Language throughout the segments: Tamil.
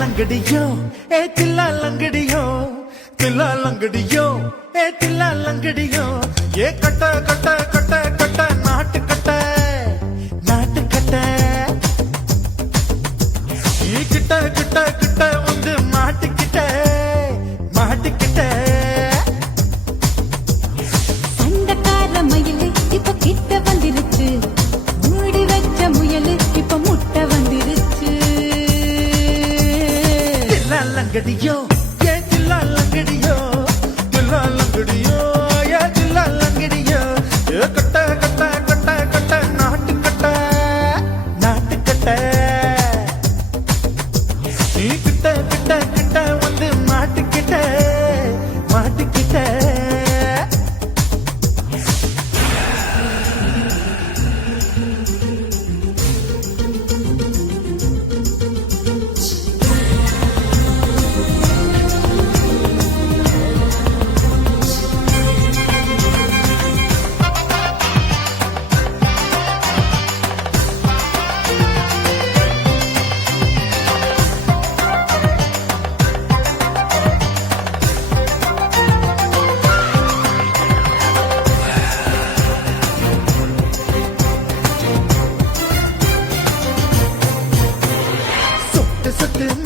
लंगड़ियो ए तिल्ला लंगड़ियो तिल्ला लंगड़ियो ए तिल्ला लंगड़ियो ये कट कट कट कट नाट कट ये किट किट किट வந்து மாட்டிக்கிட்ட சண்டக்கார மயிலு இப்ப கிட்ட வந்துருச்சு மூடி வச்ச முயலு இப்ப முட்டை வந்துருச்சு लंगड़ियो ये दिल्ला लंगड़ियो ये दिल्ला लंगड़ियो ये कट्टा कट्टा कट्टा कट्टा नाट कट्टा நீ கிட்ட கிட்ட கிட்ட வந்து மாட்டிக்கிட்ட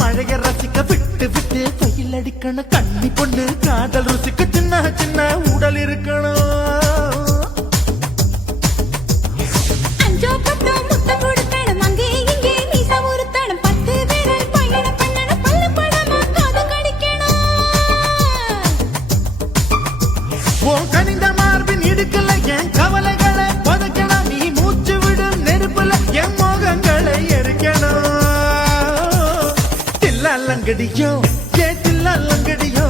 மழைய ரசிக்க விட்டு விட்டு பயில் அடிக்கணும் கண்ணி பொண்ணு காதல் ருசிக்க சின்ன சின்ன உடல் இருக்கணும் கனிந்த மார்பின் இடுக்கல என் கவலைகளை புதைக்கணும் நீ மூச்சு விடும் நெருப்புல என் மோகங்களை எரிக்கணும் लंगड़ियो ये दिल्ला लंगड़ियो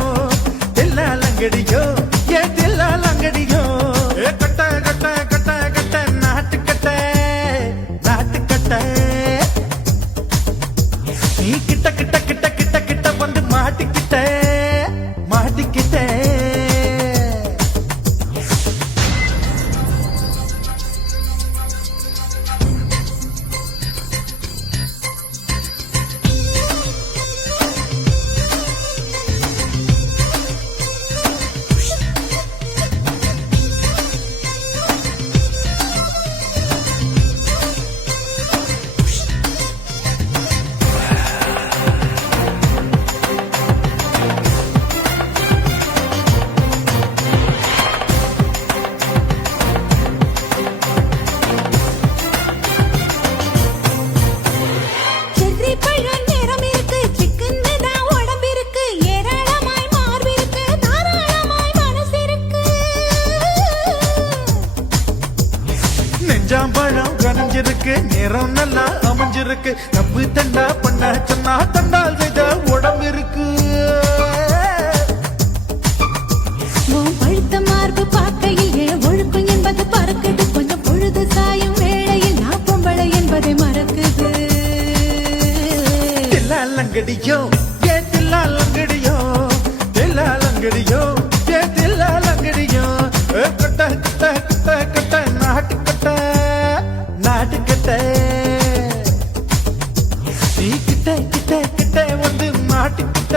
ये दिल्ला लंगड़ियो ए कट्टा कट्टा कट्टा कट्टा नाट कट्टा நீ கிட்ட கிட்ட கிட்ட கிட்ட கிட்ட வந்து மாட்டிக்கிட்ட நெஞ்சாம்பழம் கனிஞ்சிருக்கு நேரம் நல்லா அமைஞ்சிருக்கு தப்பு தண்டா பண்ண சொன்னா தண்டால் செய்த உடம்பு இருக்கு பழுத்த மார்பு பார்க்கையில் ஏன் ஒழுக்கம் என்பது பறக்குது கொஞ்சம் பொழுது சாயும் வேளையில் நான் பொம்பளை என்பதை மறக்குது தில்லா லங்கடியோ ஏ தில்லா லங்கடியோ ஏ தில்லா லங்கடியோ கட்ட கட்ட கட்ட கட்ட நாட்டுக்கட்ட நீ கிட்ட கிட்ட கிட்ட வந்து மாட்டிக்கிட்ட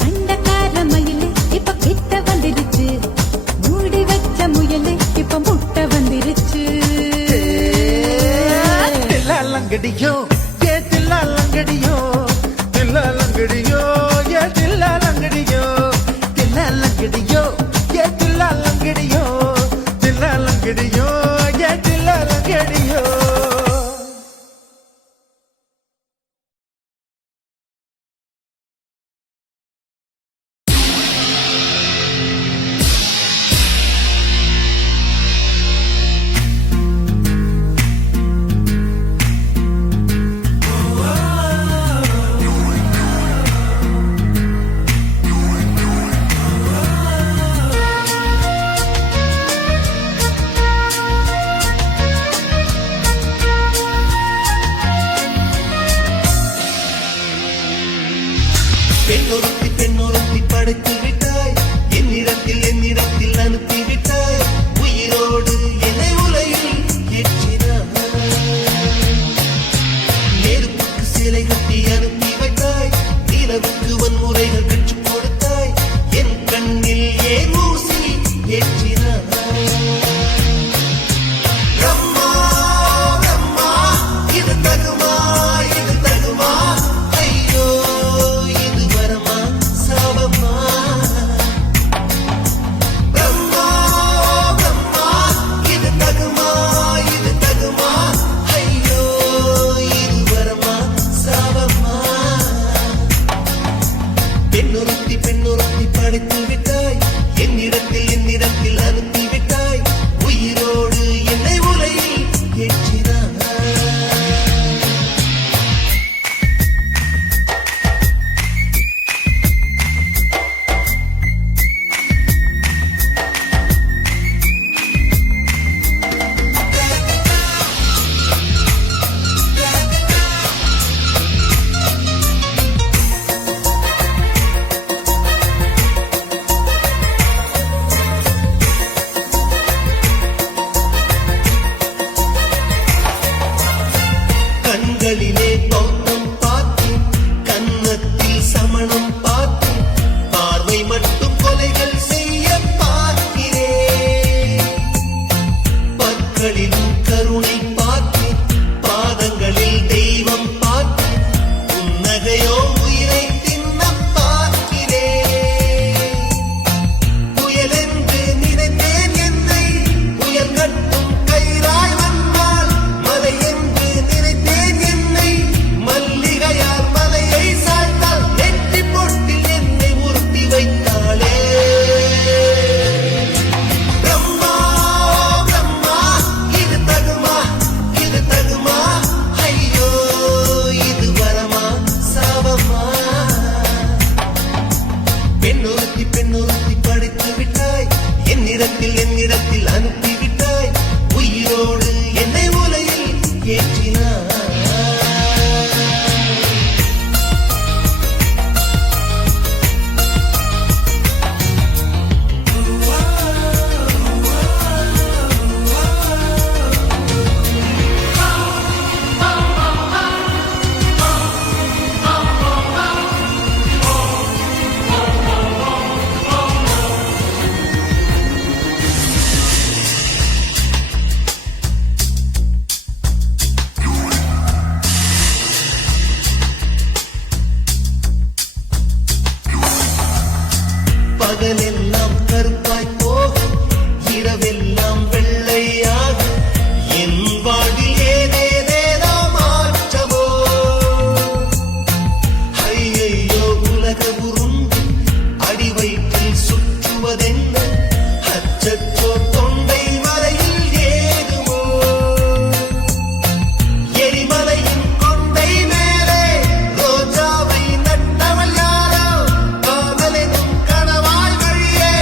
சண்டக்கார மயிலு இப்ப கிட்ட வந்துருச்சு மூடி வச்ச முயலு இப்ப முட்டை வந்துருச்சு லங்கடியோ ஏ தில்லா லங்கடியோ ஏ தில்லா லங்கடியோ ये दिल्ला लंगड़ियो ये दिल्ला लंगड़ियो மக்களிலும் கருணை பார்த்தேன், பாதங்களில் தெய்வம் பார்த்தேன், புன்னகையோ உயிரை தின்னப் பார்க்கிறேன். புயலென்று நினைத்தேன் என்னை, புயல் கட்டும் கயிறாய் வந்தாள். மலை என்று நினைத்தேன் என்னை, மல்லிகையார் மலையை சாய்த்தாள். நெற்றி பொட்டில் என்னை உறுத்தி வைத்தாளே. பிரம்மா பிரம்மா, இது தகுமா, இது தகுமா, ஐயோ இது வரமா சாபமா. பெண்ணொருத்தி பெண்ணொருத்தி படைத்து விட்டாய், என்னிடத்தில் அனுப்பி விட்டாய். உயிரோடு என்னை உலையில் ஏற்றினாய். பகலெல்லாம் கருப்பாய் போகும், இரவெல்லாம் வெள்ளையாகும். என் வாழ்வில் ஏதேதேதோ மாற்றமோ. ஐயையோ உலக உருண்டு அடி வயிற்றில் சுற்றுவதென்ன, அச்சச்சோ தொண்டை வரையில் ஏறுமோ. எரிமலையின் கொண்டை மேலே ரோஜாவை நட்டவள் யாரோ, காதலெனும் கணவாய் வழியே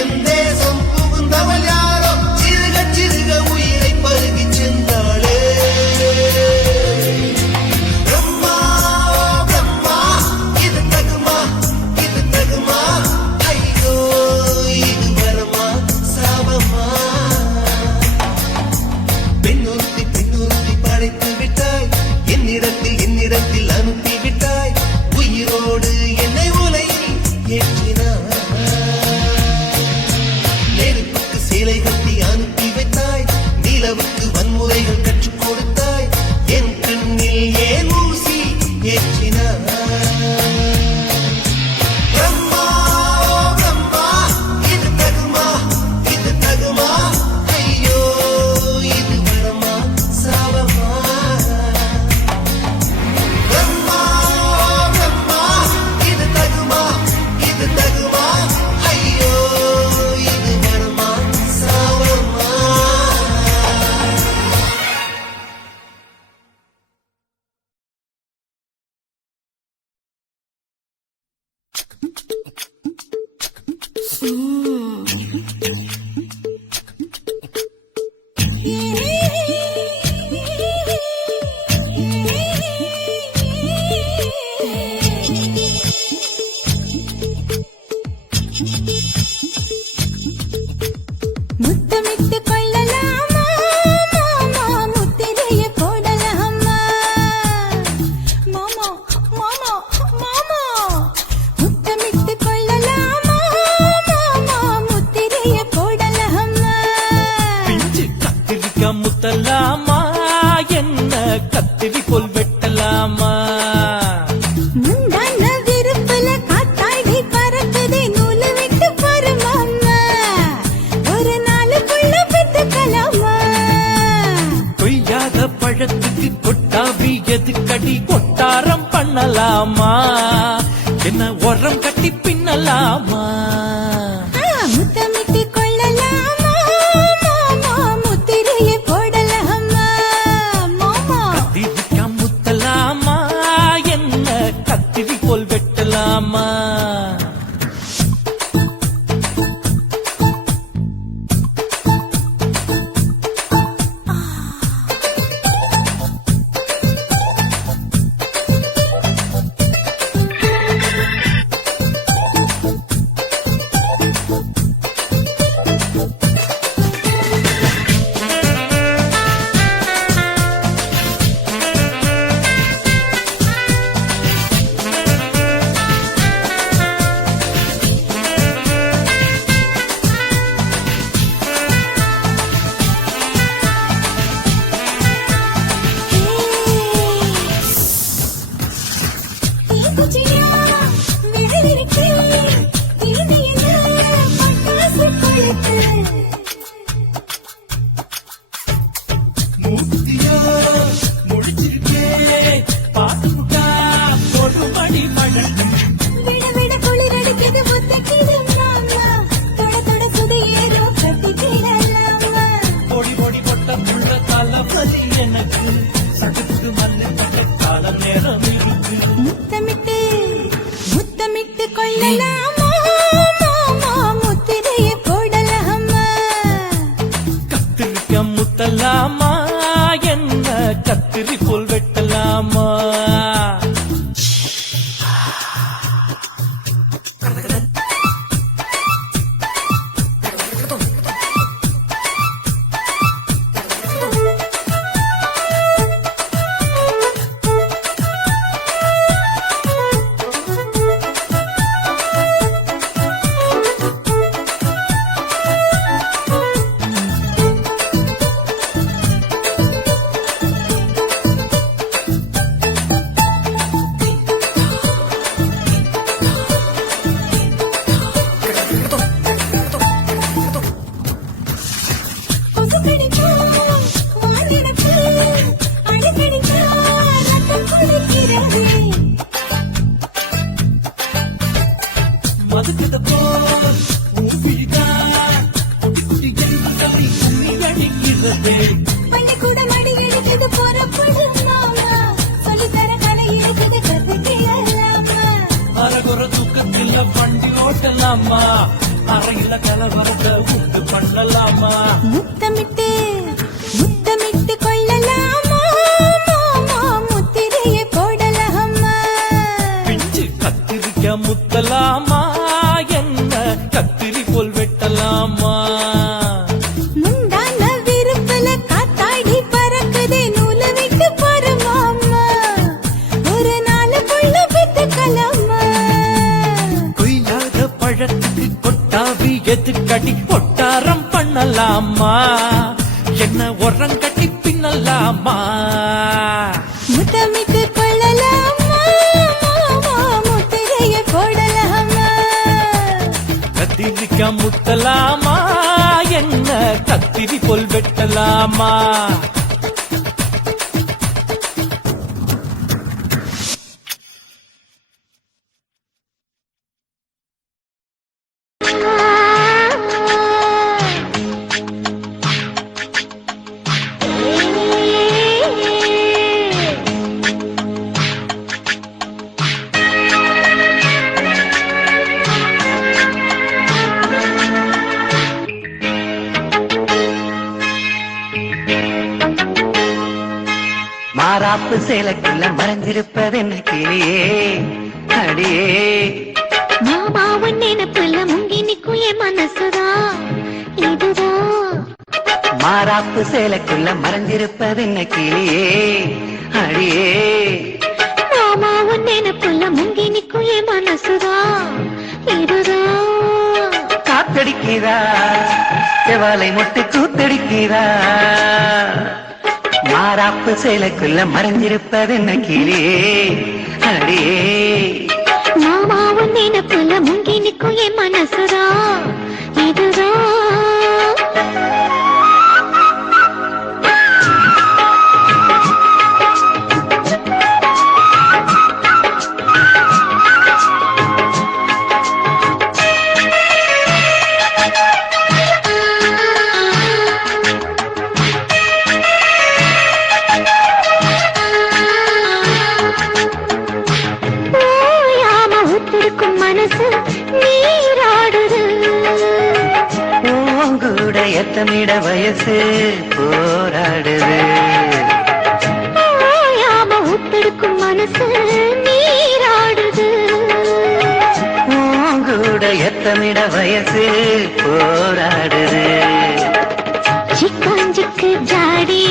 என் தேசம் புகுந்தவள் யாரோ. சிறுக சிறுக உயிரை பருகிச் சென்றாளே. பிரம்மா பிரம்மா, இது தகுமா, இது தகுமா, ஐயோ இது வரமா சாபமா. பெண்ணொருத்தி பெண்ணொருத்தி படைத்து விட்டாய், என்னிடத்தில் அனுப்பி விட்டாய். உயிரோடு என்னை உலையில் ஏற்றினாய். நெருப்புக்கு சேலை கட்டி அனுப்பி வைத்தாய், நிலவுக்கு வன்முறைகள் கற்றுக் கொடுத்தாய். என் கண்ணில் ஏன் ஊசி ஏற்றினாய். பிரம்மா பிரம்மா, இது தகுமா, இது தகுமா, ஐயோ இது வரமா சாபமா. பிரம்மா பிரம்மா, இது தகுமா, இது தகுமா, ஐயோ இது வரமா சாபமா. முத்தமிட்டு கொள்ளலாமா மாமா, முத்திரையை போடலாமா மாமா மாமா மாமா. முத்தமிட்டு கொள்ளலாமா மாமா, முத்திரையை போடலாமா. பிஞ்சு கத்திரிக்காய் முத்தலாமா, என்ன கத்திரி போல் வெட்டலாமா. முந்தான விருப்புல காத்தாடி பறக்குதே, நூலு விட்டு பாரு மாமா, ஒரு நாளுக்குள்ள பெத்துக்கலாமா. கொய்யாத பழத்துக்கு கொட்டாவி எதுக்கடி, கொட்டாரம் பண்ணலாமா, என்ன உரம் கட்டி பின்னலாமா. முத்தமிட்டு கொள்ளலாமா மாமா, முத்திரையை போடலாமா. கத்திரிக்க முத்தலாமா என்ன கத்திரி போல் வெட்டலாமா கொசுக்கடிச்சா, வானிடத்து, அடிக்கடிச்சா, ரத்தம் கொதிக்கிறதே. மதுக்கத போல் ஊபிதான் குட்டி குட்டி ஜென்மங்களை உண்ணி அடிக்கிறதே பள்ளிக்கூடம் அடி எடுக்குது புறப்படு மாமா. சொல்லித்தர கலை இருக்குது கத்துக்கலாமா. அரகுற தூக்கத்தில் வண்டி ஓட்டலாமா அறையில கலவரத்தை உண்டு பண்ணலாமா முத்தமிட்டு முத்தமிட்டு கொள்ளலாமா மாமா. முத்திரையை போடலாமா. பிஞ்சு கத்திரிக்க முத்தலாமா என்ன கத்திரி போல் வெட்டலாமா முந்தான விருப்பல காத்தாடி பறக்குதே நூலை விட்டு போற மாமா. ஒரு நாளுக்குள்ள பெத்துக்கலாமா. கொய்யாத பழத்துக்கு கொட்டாவி எதுக்கடி ஒட்டாரம் பண்ணலாமா என்ன உரம் கட்டி பின்னலாமா முத்தமிட்டு கொள்ளலாமா மாமா. முத்திரையை போடலாமா. கத்திரிக்க முத்தலாமா என்ன கத்திரி போல் வெட்டலாமா மாறாப்பு சேலைக்குள்ள மறைஞ்சிருப்பதென்ன கிளியே அடியே மாமாவன் நினைப்புல முங்கி நிக்கும் என் மனசுதான் இதுதான் மாறாப்பு சேலைக்குள்ள மறைஞ்சிருப்பதென்ன கிளியே அடியே மாமாவன் நினைப்புல முங்கி நிக்கும் என் மனசுதான் இதுதான் காத்தடிக்கிறா செவாலை முட்டு கூத்தடிக்கிறா மாறாப்பு சேலைக்குள்ள மறைஞ்சிருப்பதென்ன கிளியே அடியே மாமாவன் நினைப்புல முங்கி நிக்கும் என் மனசுதான் இதுதான் ஓயாம உத்திருக்கும் மனசு நீராடுது பூங்கூட எத்தமிட வயசு போராடுது ஓயாம உத்திருக்கும் மனசு நீராடுது பூங்கூட எத்தமிட வயசு போராடுது சிக்காஞ்சிக்கு ஜாடி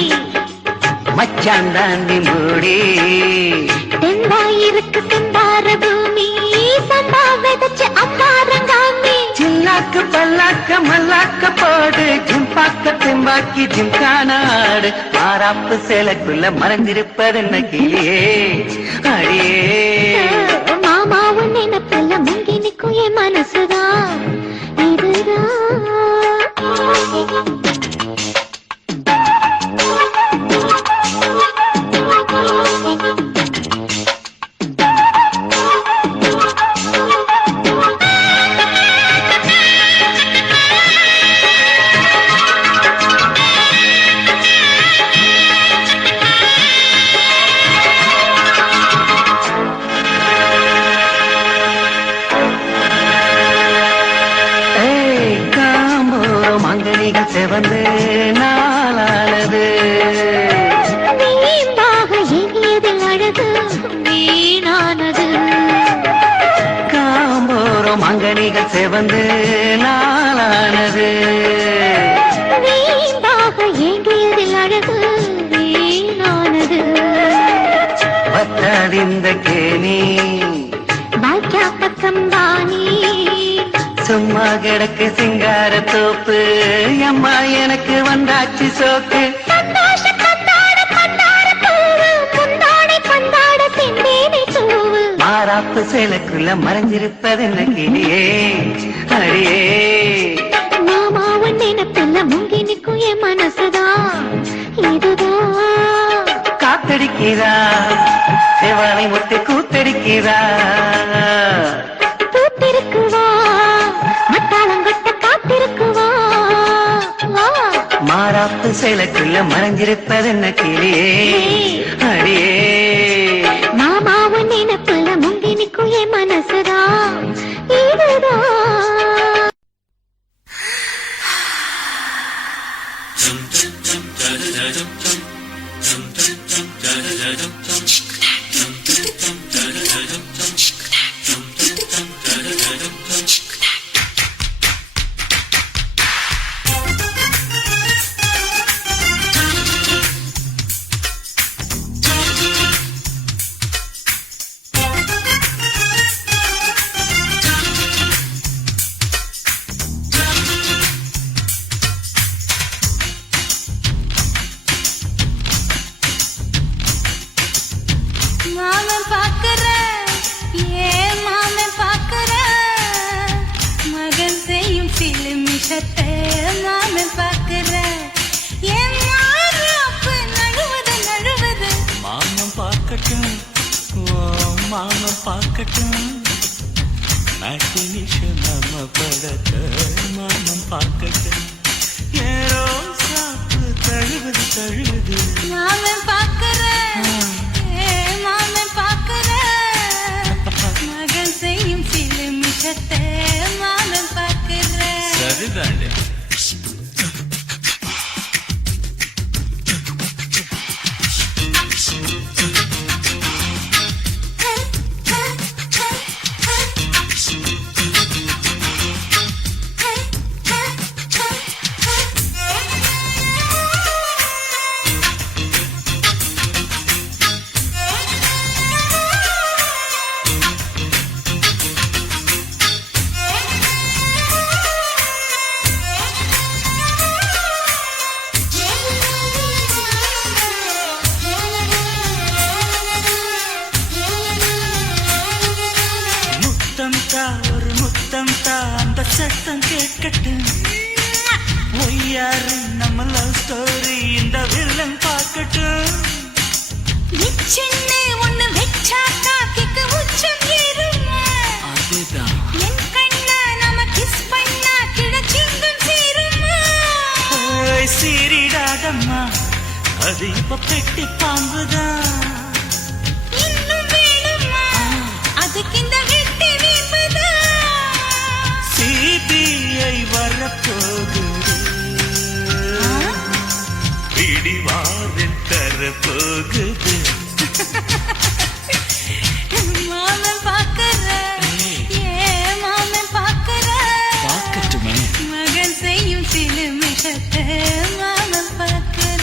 மச்சான் தாண்டி மூடி தெம்பாயிருக்கு செம்பார பூமி சம்பா விதைச்சு அம்மாரங்காமி சில்லாக்கு பல்லாக்க மல்லாக்க போடு ஜிம்பாக்க தெம்பாக்கி ஜிம்கானாடு மாறாப்பு சேலைக்குள்ள மறைஞ்சிருப்பதென்ன கிளியே அடியே மாமாவும் நினைப்புல முங்கி நிக்கும் என் மனசுதான் இதுதான் வந்து நாளானது வீம்பாக ஏங்கியதில் அழகு வீணானது பத்தாதிந்த கேணி பாக்கியா பக்கம் தானே சும்மா கிடக்கு சிங்கார தோப்பு அம்மா எனக்கு வந்தாச்சு சோக்கு சந்தோஷ கந்தாட பந்தாட பூவு முந்தாடை பந்தாட செந்தேனை தூவு மாறாப்பு சேலைக்குள்ள மறைஞ்சிருப்பதென்ன கிளியே அடியே மாமாவன் நினைப்பில்ல முங்கி நிற்கும் என் மனசுதான் இதுதான் காத்தடிக்கிறா செவாலை முட்டை கூத்தடிக்கிறா பூத்திருக்குவா மத்தாளங்கொட்ட காத்திருக்குவா மாறாப்பு சேலைக்குள்ள மறைஞ்சிருப்பதென்ன கிளியே அடியே மாமாவன் நினைப்பில்ல முங்கி நிற்கும் என் மனசுதான் இதுதான் மாமன் பாக்குறேன் ஏன் மாமன் பாக்குறேன் மகன் செய்யும் சிலுமிஷத்தை மாமன் பாக்குறேன் என் மாறாப்பு நழுவது நழுவது மாமன் பார்க்கட்டும் ஓ மாமன் பார்க்கட்டும் நாட்டு நிஷம் நம்ம படத்தை மாமன் பார்க்கட்டும் ஏரோ சாப்பு தழுவது தழுவது மாமன் பாக்குறேன் ஏன் மாமன் பாக்குறேன் மகன் செய்யும் சிலுமிஷத்தை மாமன் பாக்குறேன் சரிதாண்டே ஒரு முத்தம் தா அந்த சத்தம் கேட்கட்டும் ஒய்யாரு நம்ம லவ் ஸ்டோரி இந்த வில்லன் பார்க்கட்டும் சின்ன ஒண்ணு வெச்சாக்கா கிக்கு உச்சம் ஏறுமா அதுதான் என் கண்ணா நம்ம கிஸ் பண்ணா கிழச்சிங்கும் சீருமா சீரிடாதம்மா அது இப்ப பெட்டி பாம்புதான் இன்னும் வேணுமா அதுக்கு இந்த வெட்டி வீம்புதான் சிபிஐ வரப்போகுது பிடிவாரில் தரப்போகுது மாமன் பாக்குற ஏன் மாமன் பாக்குற பார்க்கட்டுமே மகன் செய்யும் சிலுமிஷத்தை மாமன் பாக்குற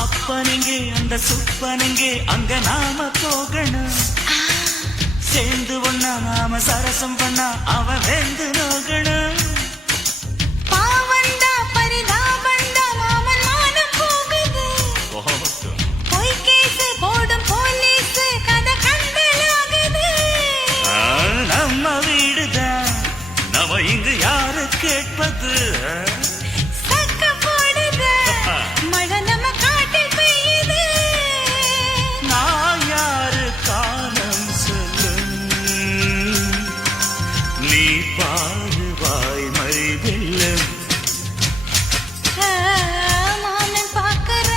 அப்பனங்கே அந்த சுப்பனங்கே அங்க நாம போகணும் சேர்ந்து ஒண்ணா நாம சரசம் பண்ணா அவன் வெந்து நோகணும் பாவண்டா பரிதாபண்டா மாமன் மானம் போகுது பொய் கேசு போடு சிரிப்பது சக்க போடுது மழை நம்ம காட்டில் பெய்யுது நான் யாரு காலம் சொல்லும் நீ பாரு வாய்மை வெல்லும் மாமன் பாக்குற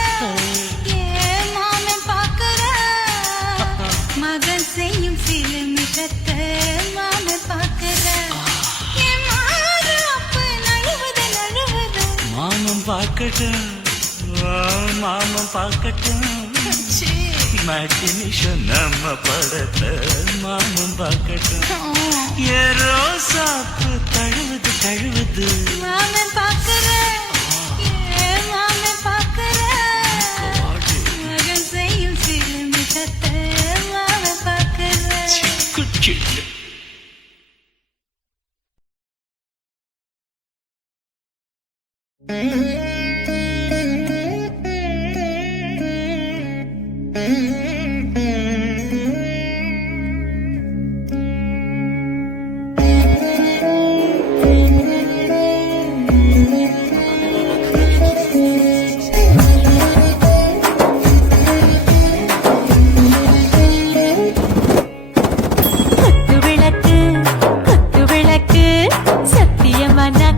மாமன் பாக்குற மகன் செய்யும் சில மிகத்தை மாமன் பாக்குற மாமன் பார்க்கட்டும் மாமன் பார்க்கட்டும் மேட்டினிஷன் நம்ம படத்தை மாமன் பார்க்கட்டும் ஏரோ சாப்பு தழுவுது தழுவுது மாமன் பாக்குற மாமன் பாக்குற மகன் செய்யும் சில மிகத்தை மாமன் பாக்குற குச்சிட்டு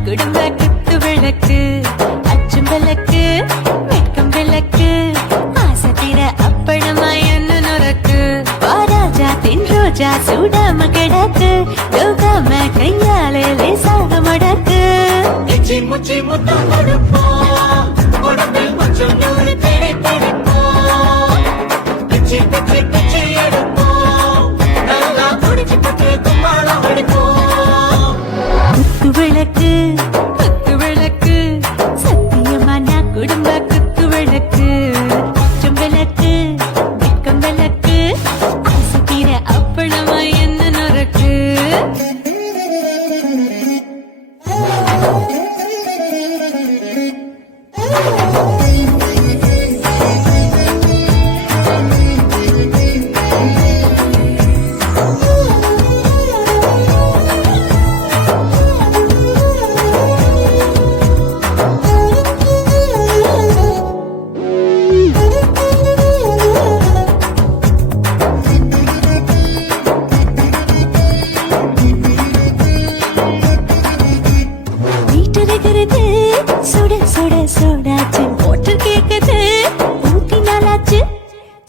குடும்ப குத்து விளக்கு அச்சும் விளக்கு வெட்கம் விளக்கு ஆசத்திர அப்பளமா என்ன நொறக்கு வாராஜா தின் ரோஜா சூடாம கிடக்கு யோகாம கையாலே லேசாக மடக்கு இச்சி முச்சி முத்தம் கொடுப்போம் உடம்பில் கொஞ்சம் நூறு தேடி பிடிப்போம் பிச்சி பிச்சி பிச்சி எடுப்போம் நல்லா குடிச்சு பட்டு கும்பாலம் அடிப்போம் குத்து விளக்கு குத்து விளக்கு சத்தியமான குடும்ப குத்து விளக்கு அச்சும் விளக்கு வெட்கம் விளக்கு ஆசத்திர அப்பளமா என்ன நொறக்கு வீட்டிருக்கிறது சுட சுட சூடாச்சு போட்டு கேக்குது ஊத்தி நாளாச்சு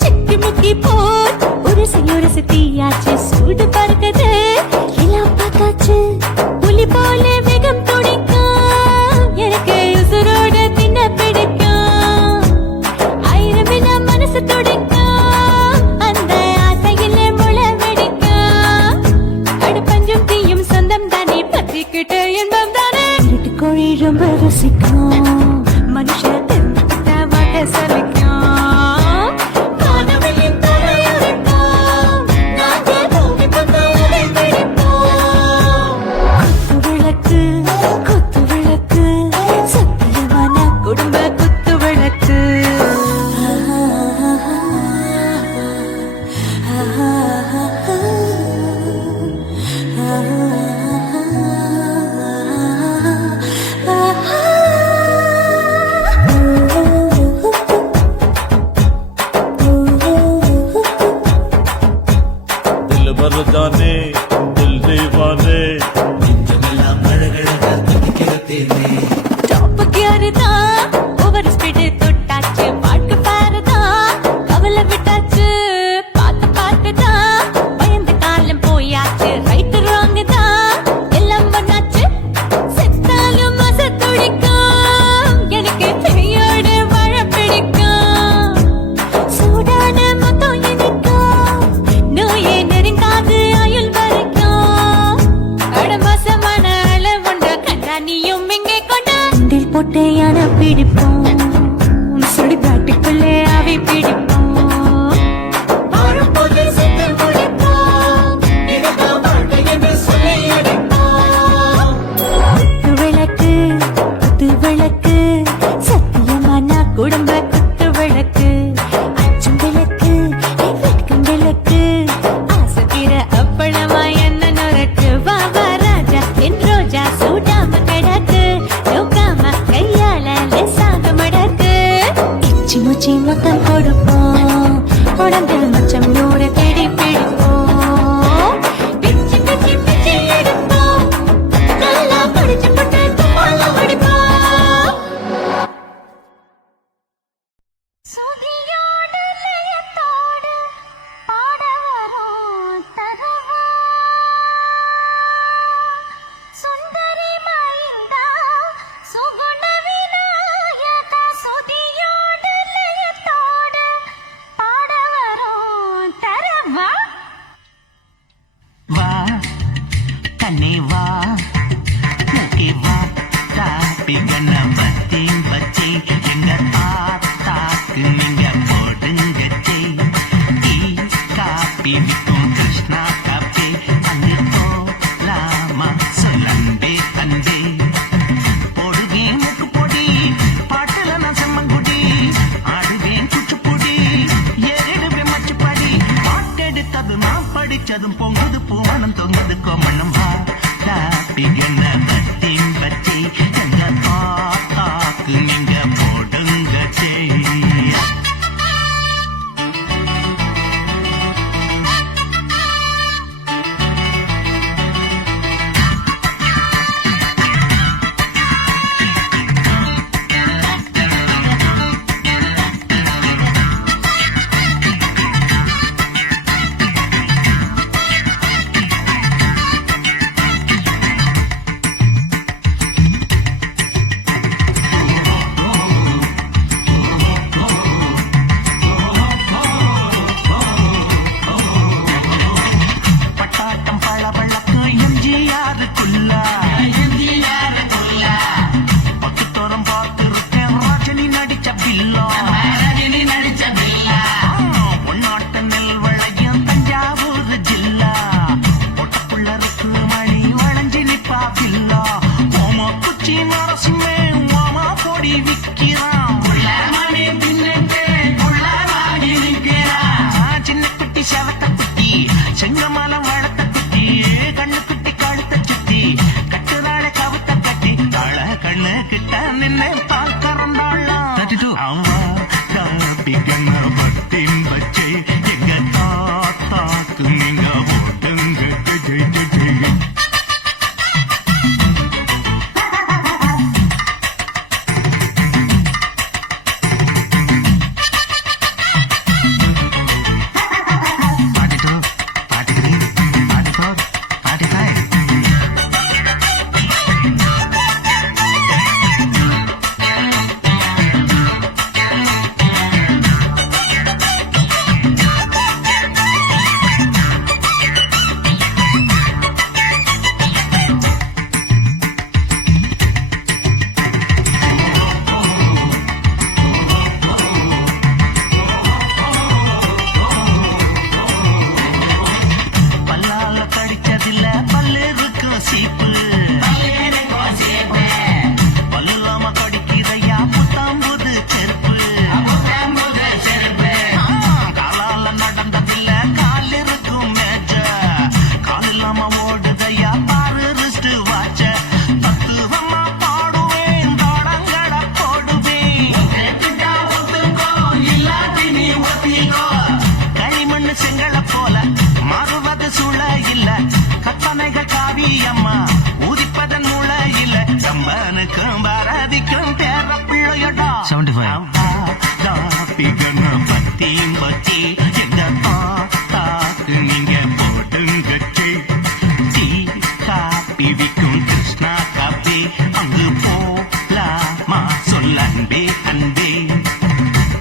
சிக்கி முக்கி போல் ஒரு தீயாச்சு சூடு பறக்குது எல்லாம் பார்த்தாச்சு புலி போல வேகம் துடிக்கும் எனக்கு உசுரோட தின்ன பிடிக்கும் ஆயிரம் வினா மனசு துடிக்கும் அந்த ஆசையில முளை வெடிக்கும் அடுப்பஞ்சும் தீயும் சொந்தம் தானே பத்திக்கிட்டு இன்பம் தானே கோழி ரொம்ப ருசிக்கும் மனுஷ வாட்ட சலிக்கும் காணவெளியின் தலையறிப்போம் நாங்கள் பூமி பந்தலை பிடிப்போம் குத்து விளக்கு சத்தியமான குடும்ப குத்து விளக்கு दिल भर जाने दिल दीवाने நெஞ்சமெல்லாம் அழகழக துடிக்கிறதேனே டாப் கியர் தான் ஓவர் ஸ்பீட் தொட்டாச்சு பாட்டு பாருதான் கவலை விட்டாச்சு பார்த்து தான் பயந்து காலம் போயாச்சு ரைட் ராங் தான் எல்லாம் பண்ணாச்சு செத்தாலும் மச துடிக்கும் எனக்கு பெரியோட வாழ பிடிக்கும் சூடான மொத்தம் இனிக்கும் நோயே நெருங்காது ஆயுள் வரைக்கும் அடமோசமான அளவுண்ட கண்டா நீயும் இங்கே கொண்டா போட்டு யானை பிடிப்போம் சுடி காட்டுக்குள்ளே அவை பிடிப்போம் வாழும்போது செத்து முடிப்போம் இதுதான் வாழ்க்கை என்று சொல்லி அடிப்போம் குத்து விளக்கு சத்தியமான குடும்ப குத்து விளக்கு அச்சும் விளக்கு வெட்கம் விளக்கு ஆசத்திர அப்பளமா என்ன நொறக்கு வா வா ராஜா என் ரோஜா சூடாம கிடக்கு கண்ணே வா மூக்கே வா காப்பி கண்ண பத்தி பச்சி எங்க தாத்தாக்கு நீங்க போடுங்கச்சி டீ காப்பி விற்கும் கிருஷ்ணா காப்பி அள்ளி போலாமா சொல்லம்பே தம்பி போடுவேன் முக்கு பொடி பாட்டுல நான் செம்மங்குடி ஆடுவேன் குச்சுப்புடி ஏறிடுவேன் மச்சுப்படி பாட்டெடுத்தது நான் படிச்சதும் பொங்குது பூமணம் தொங்குது கோமணம் வா காப்பி என்ன பத்தி பச்சி எங்க தாத்தாக்கு நீங்க போடுங்கச்சி பட்டாட்டம் பழவழக்கு எம்ஜிஆருக்குள்ள பக்கத்தோரம் பார்த்திருக்கேன் ரஜினி நடிச்ச பில்லா பொன்னாட்ட நெல் வளையும் தஞ்சாவூர் ஜில்லா பொட்டப்புள்ள இருக்கு மணி வளைஞ்சி நிப்பா பில்லா ஓமா குச்சி நரசிம்மே ஓமா பொடி விக்கிறான் சின்ன குட்டி செவத்த குட்டி செங்கமலம் வளர்த்த குட்டி கண்ணு குட்டி கழுத்த சுத்தி கட்டுறாள கவுத்த கட்டி தாழ கண்ணு கிட்ட நின்று பால் கறந்தாளாம் அவா காப்பி கண்ண பட்டின் பச்சை எங்க தாத்தாக்கு நீங்க ஓட்டுங்க ஜெய் ஜெய் ஜெய் பல்லால கடிச்சதில்ல பல்லு இருக்கும் சீப்பு பல்லு இல்லாம கடிக்கிறையா புத்தாம்புது செருப்பு காலால நடந்ததில்ல கால் இருக்கும் மேஜ கால் இல்லாம ஓடுதையா பாரு ரிஸ்ட் வாச்ச தத்துவமா பாடுவேன் தோடங்கள போடுவேன் களிமண்ணு செங்கல போல மாறுவது சூழ இல்ல கற்பனைகள் காவியம்மா ஊதிப்பதன் மூள இல்ல சம்பனுக்கும் பாரதிக்கும் பேர பிள்ளையடா 75 பத்தியும் பத்தி எங்க தாத்தாக்கு நீங்க போடுங்கச்சி டீ காப்பி விற்கும் கிருஷ்ணா காப்பி அங்கு போலாமா சொல்ல அன்பே அன்பே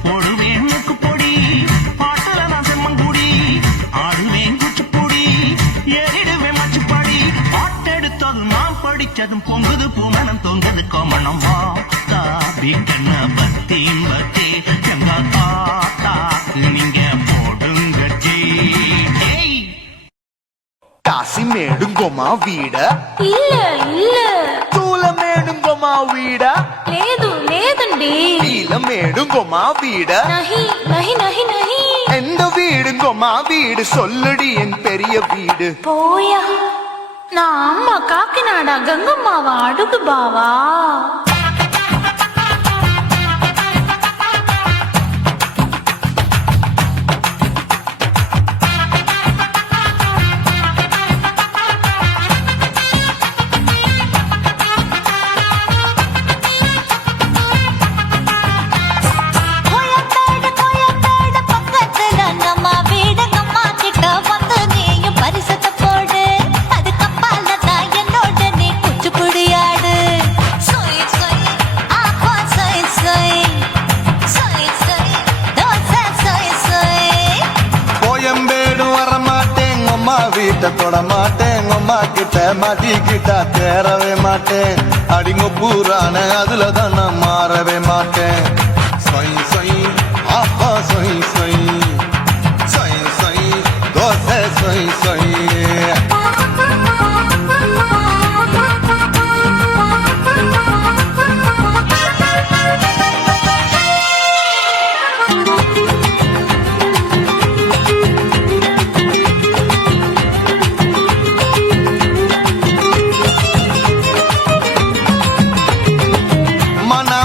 போடுவேன் மூக்கு பொடி பாட்டுல நான் செம்மங்குடி ஆடுவேன் குச்சுப்புடி ஏறிடுவேன் மச்சுப்படி பாட்டெடுத்தது நான் படிச்சதும் பொங்குது பூமணம் தொங்குது கோமணம் வா காப்பி கண்ண பத்தியும் பத்தி எங்க தாத்தாக்கு நீங்க போடுங்கச்சி ஏய் కాసి మేడుంగోమా వీడ இல்ல இல்ல తూల మేడుంగోమా వీడ లేదు లేదండి వీల మేడుంగోమా వీడ நஹி நஹி நஹி நஹி எந்த வீடுங்கோமா வீடு சொல்லுடி என் பெரிய வீடு போயா நான் அம்மா காக்கிநாடா கங்கம்மாவா அடுகு பாவா பரிசத்தை போடு அது கப்பால தான் என்னோட நீ குச்சிப்புடியாடு மாட்டேன் மாட்டிக்கிட்டா தேரவே மாட்டேன் அடிங்க பூரான அதுலதான் நான் மாறவே மாட்டேன் சொய் சொய் அப்பா சொய் சொய் சொய் சொய் தோசை சொய் சொய்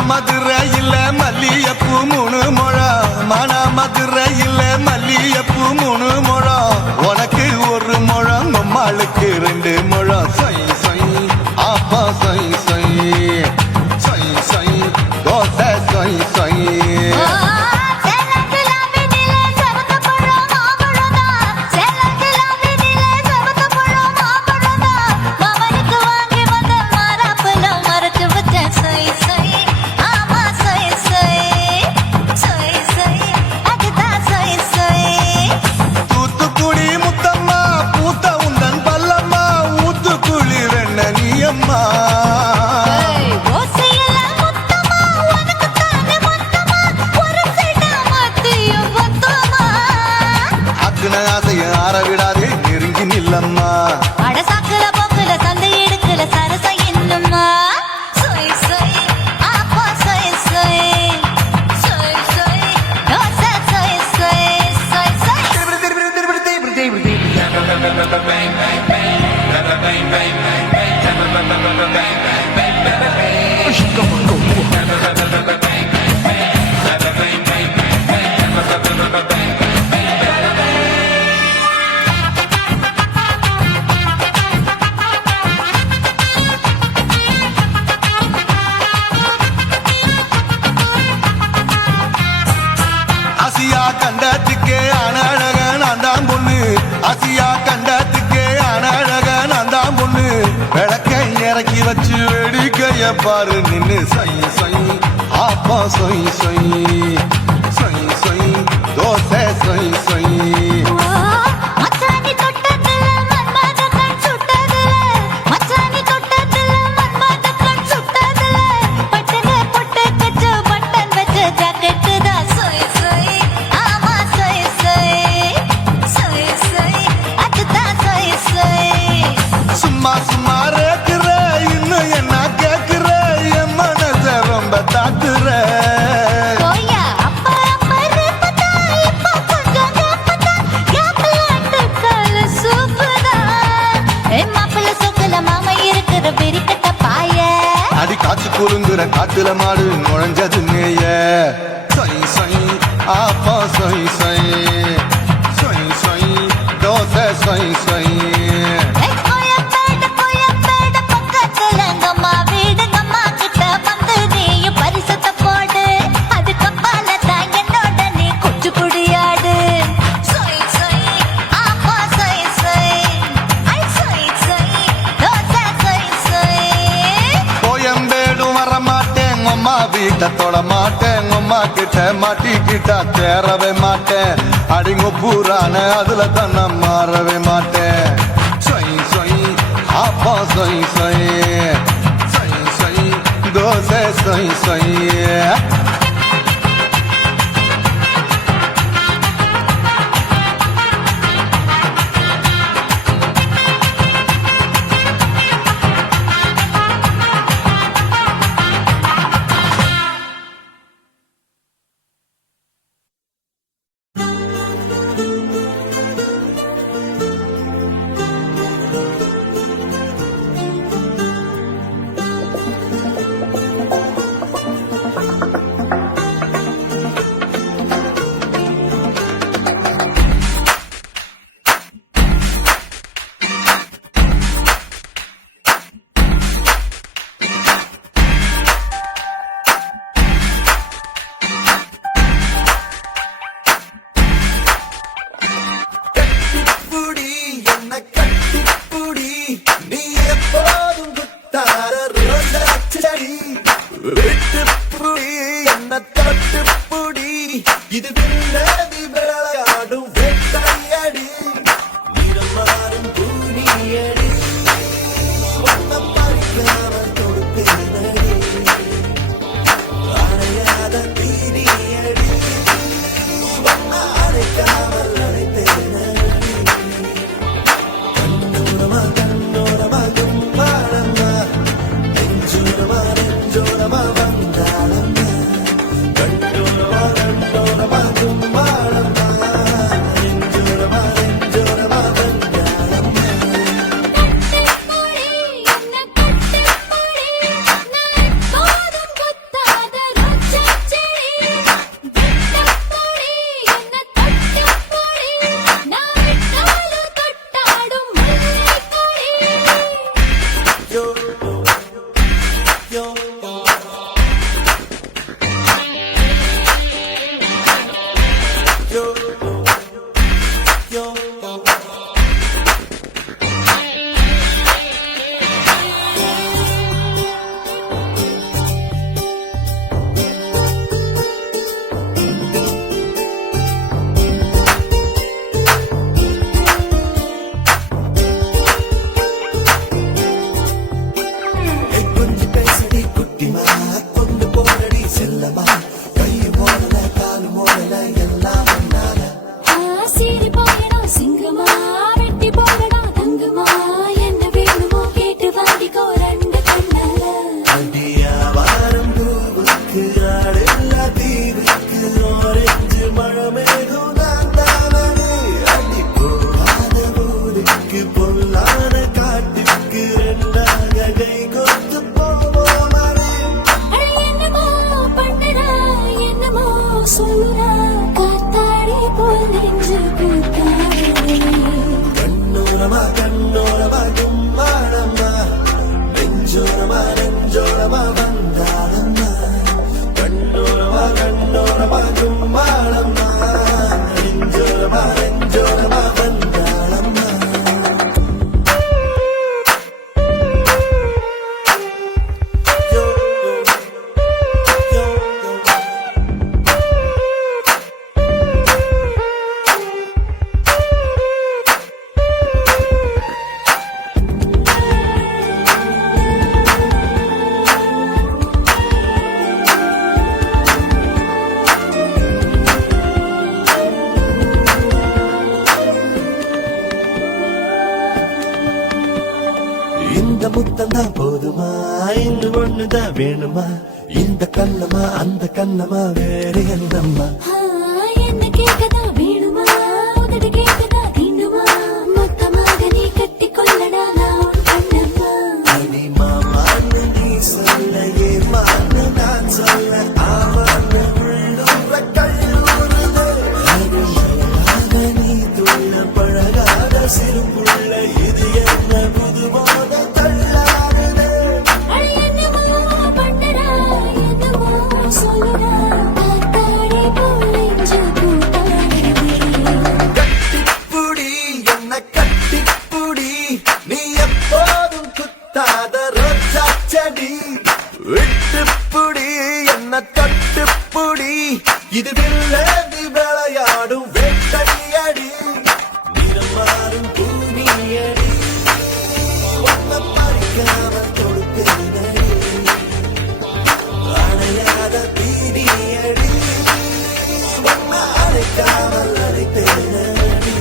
மதுரையில் மல்லியப்பூ 3 முழம் மன மதுரையில் மல்லியப்பூ 3 முழம் உனக்கு 1 முழம் நம்மளுக்கு 2 முழம் சொய் சொய் அப்பா சொய் சொய் சொய் சொய் தோசை சொய் சொய் ஆரவிடாதே நெருங்கி நில்லம்மா அடசாக்குல போக்குல சந்தை எடுக்கல சரச என்னம்மா சொய் சொய் அப்பா சொய் சொய் சொய் சொய் தோசை சொய் சொய் சொய் சொய் ஆசியா கண்டத்துக்கே அனழக நான் தான் பொண்ணு ஆசியா கண்டத்துக்கே அனழக நான் தான் பொண்ணு விளக்கை இறக்கி வச்சு வேடிக்கைய பாரு நின்னு சொய் சொய் அப்பா சொய் சொய் சொய் சொய் தோசை சொய் சொய் மச்சானி தொட்டதுல மன்மத கண் சுட்டதுல மச்சானி தொட்டதுல மன்மத கண் சுட்டதுல பட்டன பொட்டு கச்சு பட்டன் வச்ச ஜாக்கெட் தான் சொய் சொய் ஆமா சொய் சொய் சொய் சொய் அதுதான் சொய் சொய் சும்மா சும்மா ரேக்குற இன்னும் என்ன கேக்குற என் மனச ரொம்ப தாக்குற கோயா அப்பா அப்பா ரேப்பதா இப்ப கொஞ்சம் கேப்பதா கேப்பலாட்டு கால சூப்பரா மாப்பிள்ள சொக்கல மாமா இருக்கிற பெரிக்கட்ட பாய அடி காய்ச்சி குலுங்குற காட்டுல மாடு நுழைஞ்சது மேய சொய் சொய் ஆப்பா சொய் சொய் சொய் சொய் தோசை சொய் சொய் கோயம்பேடு பக்கத்துல எங்கம்மா வீடுங்கம்மா கிட்ட வந்து நீயும் பரிசத்தை போடு அதுக்கப்பால தான் என்னோட நீ குச்சி குடியாடு சொய் சொய் ஆப்பா சொய் சொய் ஐ சொய் சொய் தோசை சொய் சொய் கோயம்பேடும் வர மாட்டேன் அம்மா வீட்டை தொட மாட்டேன் அம்மா கிட்ட மாட்டிக்கிட்டா தேரவே மாட்டேன் அடிங்க பூரான அதுல தான் நான் மாறவே மாட்டேன் சொய் சொய் அப்பா சொய் சொய் சொய் சொய் தோசை சொய் சொய் இது விண்ணதி விளையாடும் வேட்டையடி நிறம் மாறும் பூமியடி பெண்ணாக கை கொடுத்து போவோமாறு என்னமோ பண்ணுறா என்னமோ சொல்லுறா காத்தாடி போல் நெஞ்சு கூத்தாடி கண்ணோரமா கண்ணோரமா கும்மாளம்மா நெஞ்சோரமா நெஞ்சோரமா வந்தாளம்மா கண்ணோரமா கண்ணோரமா கும்மாளம்மா நெஞ்சோரமா நெஞ்சோரமா வந்தாளம்மா யோ யோ யோ இந்த முத்தம் தான் போதுமா இன்னும் ஒண்ணுதான் வேணுமா இந்த கண்ணமா அந்த கண்ணமா வேற என்னம்மா என்ன கேட்கதா வேணுமா உதடு கேட்கதா தீண்டுமா மொத்தமாக நீ கட்டி கொள்ளடா நான் உன் கண்ணம்மா அடி மாமான்னு நீ சொல்ல ஏமான்னு நான் சொல்ல ஆமான்னு உள்ளூர கல்லூருது அடியாக நீ துள்ள பழகாத சிறு புள்ள இது என்ன புது போத தள்ளாடுது என்னமோ பண்ணுறா என்னமோ சொல்லுறா காத்தாடி போல் நெஞ்சு கூத்தாடி கட்டிப்புடி என்ன கட்டிப்புடி நீ எப்போதும் குத்தாத ரோஜா செடி விட்டுப்புடி என்ன தொட்டுப்புடி இது வில்லதி விளையாடும் வேட்டையடி நிறம் மாறும் பூமியடி ஒன்ன பறிக்காம கொடுப்பேனடி அணையாத பீடியடி ஒன்ன அழைக்காமல் அழைப்பேனடி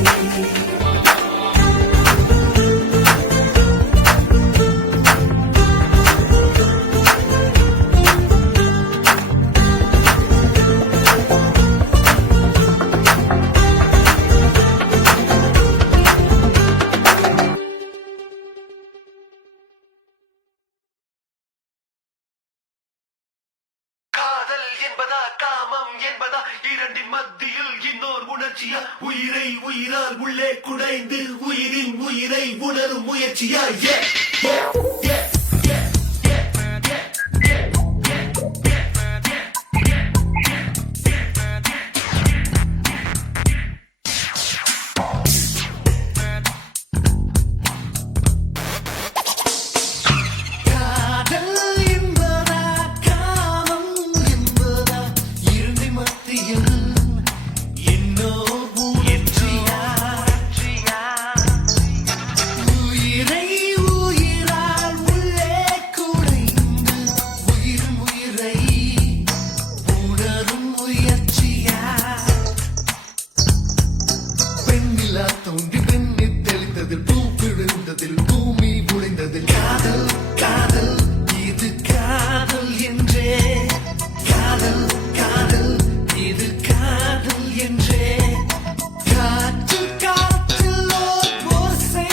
காதல் என்பதா காமம் என்பதா இரண்டின் மத்தியில் இன்னோர் உணர்ச்சியா உயிரை உயிரால் உள்ளே குடைந்து உயிரின் உயிரை உணரும் முயற்சியா காதல் என்பதா காமம் என்பதா இரண்டின் மத்தியில் இன்னோர் முயற்சியா உயிரை உயிரால் உள்ளே குடைந்து உயிரின் உயிரை உணரும் முயற்சியா பெண்ணிலா தோன்றி பெண்ணில் தெளிந்ததில் பூ விழுந்ததில் பூமி உடைந்ததில் காதல் காதல் இது காதல் என்றே காதல் காதல் இது காதல் என்றே காற்று காற்றில் ஓர் ஓசை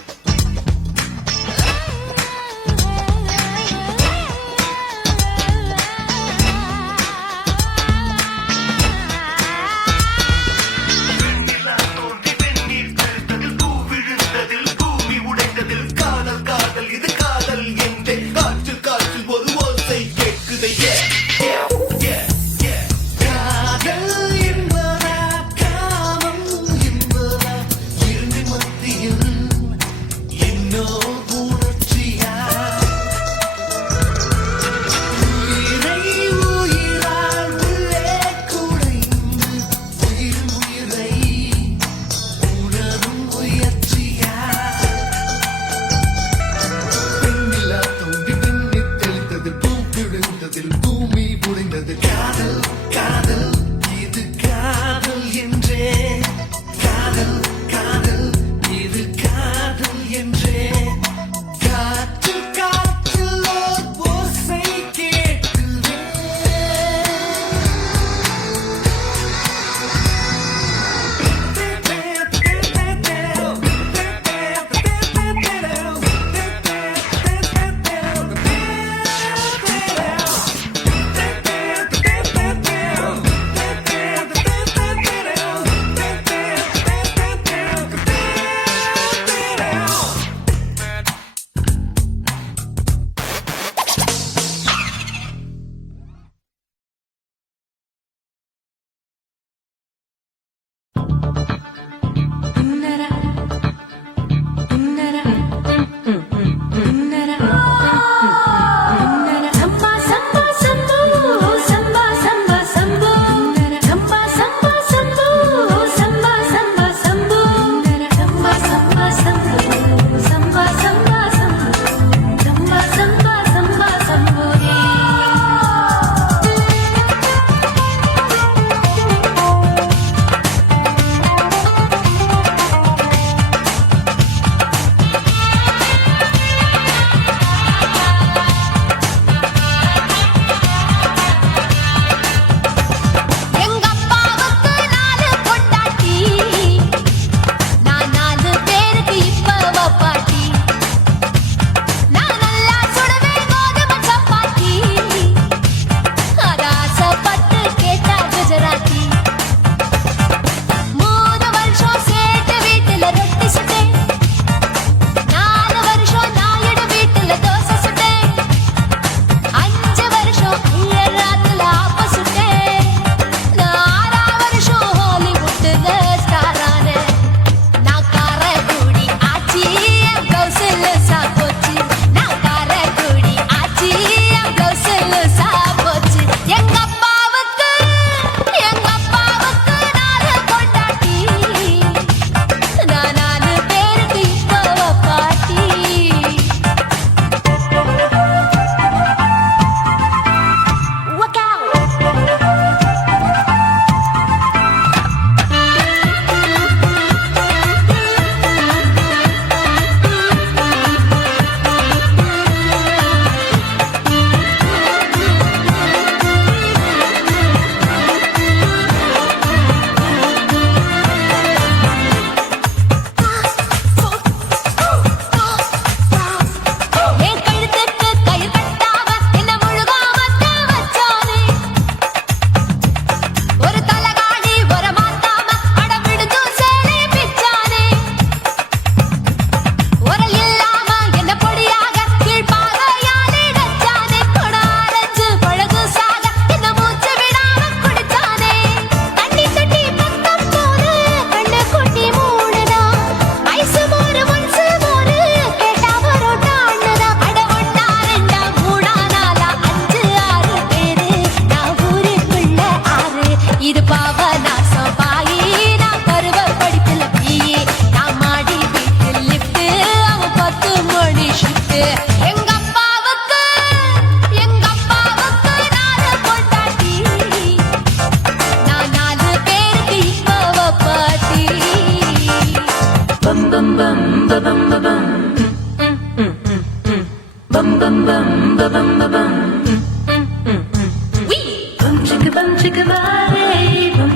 கேட்குதே இது பாவ நாசம் பாயி நான் பருவ படிப்புல பியே நான் மாடி வீட்டில் லிப்ட் அவன் 10 மணி ஷிஃப்ட் எங்க அப்பாவுக்கு நாலு பொண்டாட்டி நான் 4 பேருக்கு இப்பவ பாட்டி பம் பம் பம் பம் பம் bum bum bum bum bum bum bum chicka body bum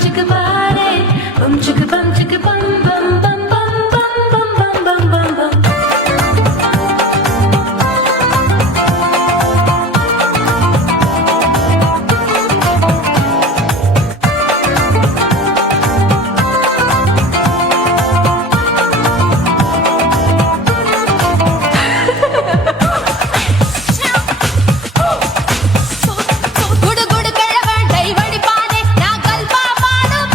chicka body bum chicka bum bum bum bum bum bum bum bum bum குடு குடு கிழவன் டைவடி பானே நான் கல்பா பாடும்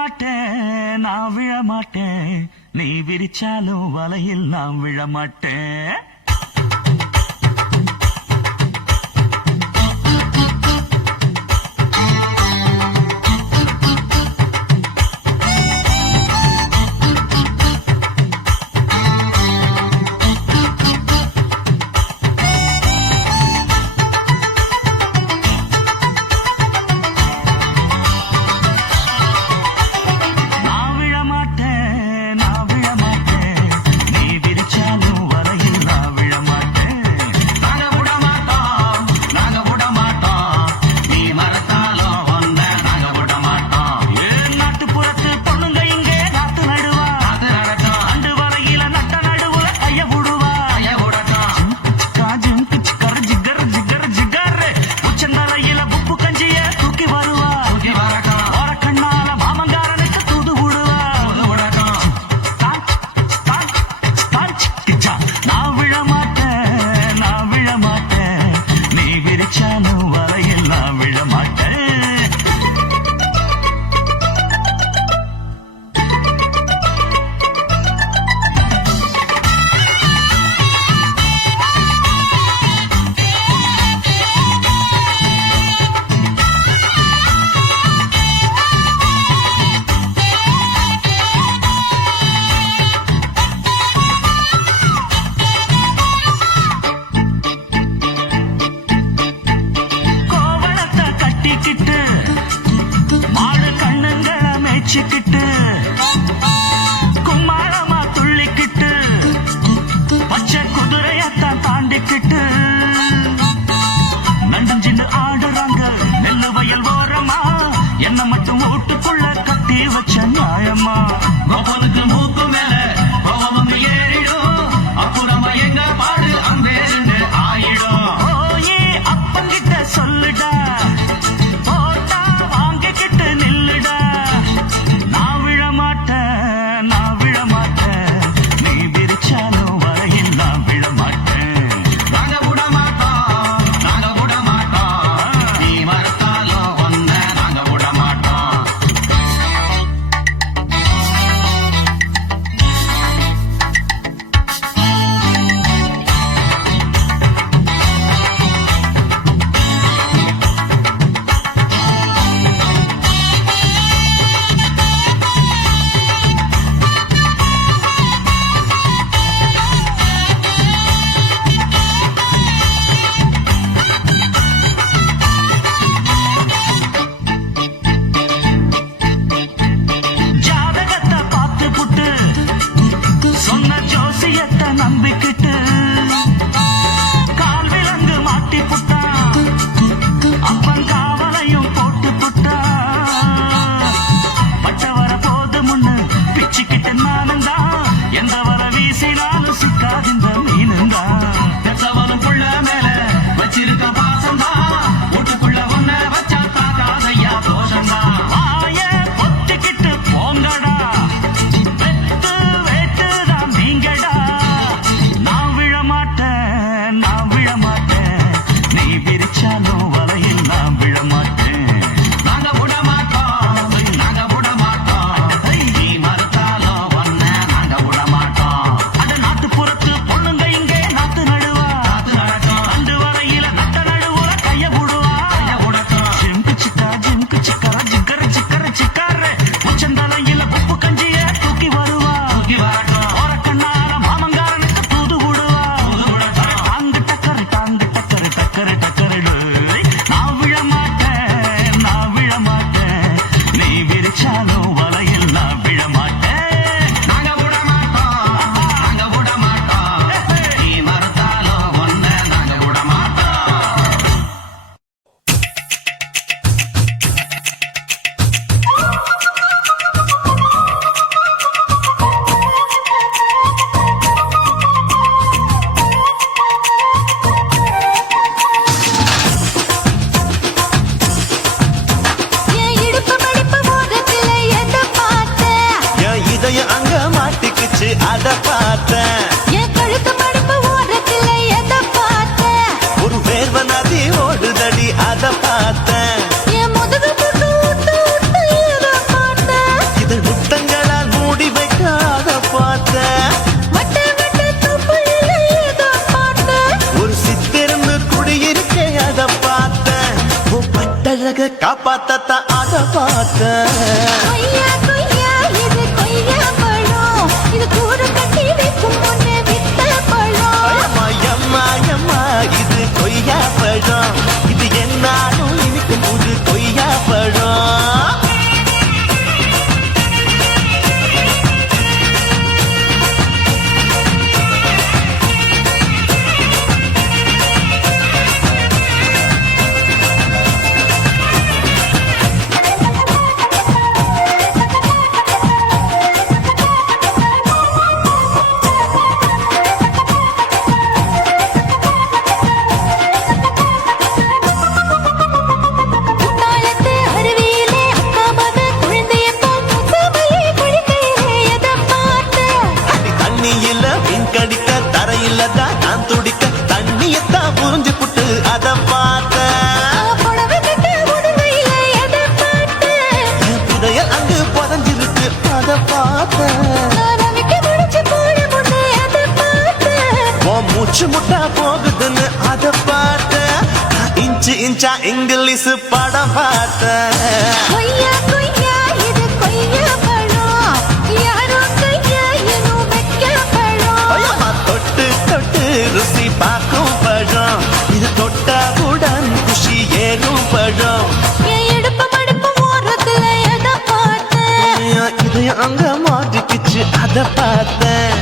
விழமாட்டேன் நான் விழமாட்டேன் நீ விரிச்சாலும் வலையில் நான் விழமாட்டேன் வச்சுக்கிட்டு கும்மாளமா துள்ளிக்கிட்டு பச்சை குதிரையத்தான் தாண்டிக்கிட்டு நண்டஞ்சின்னு ஆடுறாங்க நெல்ல வயல் ஓரமா என்ன மட்டும் வீட்டுக்குள்ள கட்டி வச்ச நியாயமா கோபனுக்கு மூக்கு மேல கோபம் வந்து ஏறிடும் அப்புறமா எங்க பாடு அம்பேருங்க ஆயிடும் ஓயே அப்பங்கிட்ட சொல்லுடா நம்பிக்கிட்டு கால் விலங்கு மாட்டி புட்டா அப்பன் காவலையும் போட்டு புட்டா பட்ட வர போது முன்னு பிச்சுக்கிட்டு நானுந்தா எந்த வர வீசினாலும் சிக்காதிந்த மீனுந்தா பெற்றவனும் புள்ள மேல வச்சிருக்க பாசந்தா வீட்டுக்குள்ள ஒன்ன வச்சா தாக்காதையா தோஷந்தா வாய பொத்திக்கிட்டு போங்கடா வெட்டு வேட்டுதான் நீங்கடா பொண்ணு காப்பாத்தத்தான் அத பார்த்தேன். கொய்யா கொய்யா இது கொய்யா பழம், இது கூறு கட்டி வைக்கும் முன்னே வித்த பழம். அம்மா எம்மா எம்மா இது கொய்யா பழம், இது என்னாலும் இனிக்கும் புது கொய்யா பழம். குத்தாலத்து அருவியிலே அக்கா மக குழந்தைய போல் முகமையே குளிக்கையிலே எதை பார்த்தேன். அடி தண்ணியில மீன் கடிக்க தரையில தான் நான் துடிக்க தண்ணியத்தான் புரிஞ்சு புட்டு அத பார்த்தேன். புடவை கட்ட உடுமையிலே எதை பார்த்தேன். என் புதையல் அங்கு புதஞ்சிருக்கு அத பார்த்தேன். ரவிக்கு முடிச்சு போட முன்னே எதை பார்த்தேன். உன் மூச்சு முட்டா போகுதுன்னு அத பார்த்தேன். நான் இன்ச்சு இன்ச்சா இங்கிலீஷ் படம் பார்த்தேன். கொய்யா கொய்யா இது கொய்யா பழம், யாரோ கையா இன்னும் வைக்க பழம். ஐயம்மா, தொட்டு தொட்டு ருசி பார்க்கும் பழம், இது தொட்டாவுடன் குஷி ஏறும் பழம். என் இடுப்பு மடுப்பு ஓரத்துல எதை பார்த்தேன். என் இதயம் அங்க மாட்டிக்கிச்சு அத பார்த்தேன்.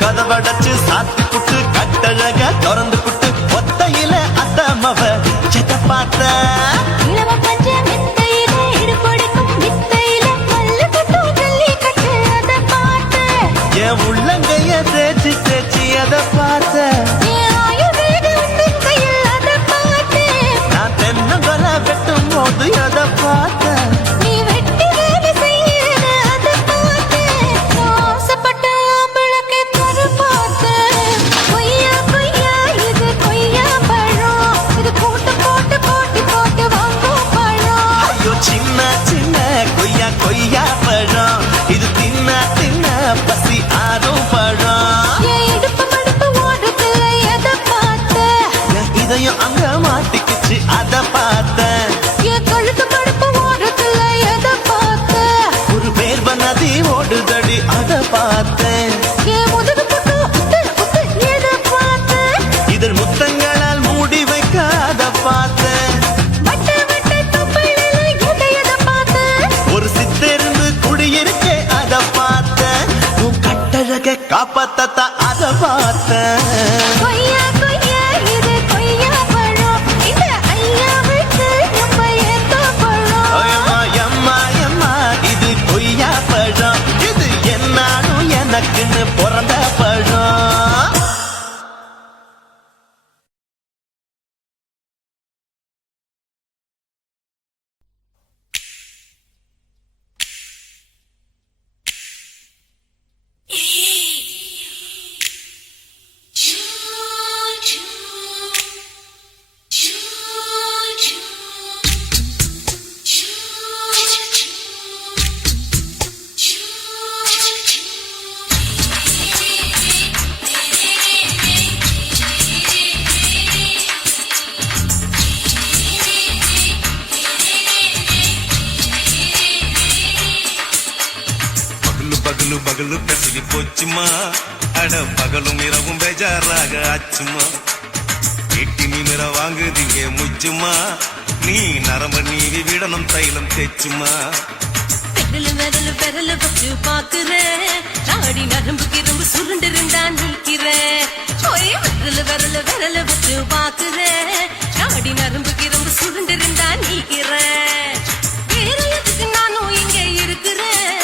கதவடைச்சு சாத்தி புட்டு கட்டழக திறந்து புட்டு ஒத்தையில அத்தமவ செத்த பார்த்த. இளவ பஞ்ச மெத்தையிலே இடுப்பொடிக்கும் வித்தையிலே மல்லு கட்டும் ஜல்லிக்கட்டு அதை பார்த்தேன். என் உள்ளங்கைய தேய்ச்சி தேய்ச்சி அத பார்த்த. என் ஆயுர்வேத உந்தன் கையில் அதை பார்த்தேன். நான் தென்னங்கொலை வெட்டும் போது அத பார்த்த. நீ வெட்டி வேலை செய்யறது அதை பார்த்தேன். நான் ஆசைப்பட்ட ஆம்பளக்கு தர பார்த்தேன். கொய்யா கொய்யா இது கொய்யா பழம், இது கூட்டு போட்டு போட்டி போட்டு வாங்கும் பழம். ஐயோ சின்ன சின்ன கொய்யா கொய்யா பழம், இது தின்ன தின்ன பசி ஆறும் பழம். என் இடுப்பு மடுப்பு ஓடுதுல எதை பார்த்தேன். என் இதயம் அங்க மாட்டிக்கிச்சு அத பார்த்தேன். என் கழுத்து மடுப்பு ஓடுதுல எதை பார்த்தேன். ஒரு வேர்வ நதி ஓடுதடி அத பார்த்தேன். என் முதுகு புட்டு உத்து உத்து எதை பார்த்தேன். இதழ் முத்தங்களால் மூடி வைக்க அத பார்த்தேன். வட்ட வட்ட தொப்பையில எதை பார்த்தேன். ஒரு சித்தெருந்து குடியிருக்கே அத பார்த்தேன். உன் கட்டழக காப்பாத்தத்தான் அத பார்த்தேன். கொய்யா கொய்யா இது கொய்யா பழம், இந்த ஐயாவுக்கு நம்ம ஏத்த பழம். ஐயம்மா எம்மா எம்மா இது கொய்யா பழம், இது என்னாலும் எனக்குன்னு பிறந்த பழம். பகலு பகலு கசிவி போச்சுமா, அட பகலும் இரவும் பேஜாராக ஆச்சுமா. எட்டி நிமிர வாங்குதீங்க முச்சுமா, நீ நரம்ப நீவி விடணும் தைலம் தேச்சுமா. விரலு விரலு வச்சு பாக்குறேன், ராடி நரம்பு கிரம்பு சுருண்டு இருந்தா நிற்கிறேன். விரலு வச்சு பாக்குறேன், ராடி நரம்பு கிரம்பு சுருண்டு இருந்தா நிற்கிறேன். வேற எதுக்கு நானும் இங்க இருக்கிறேன்,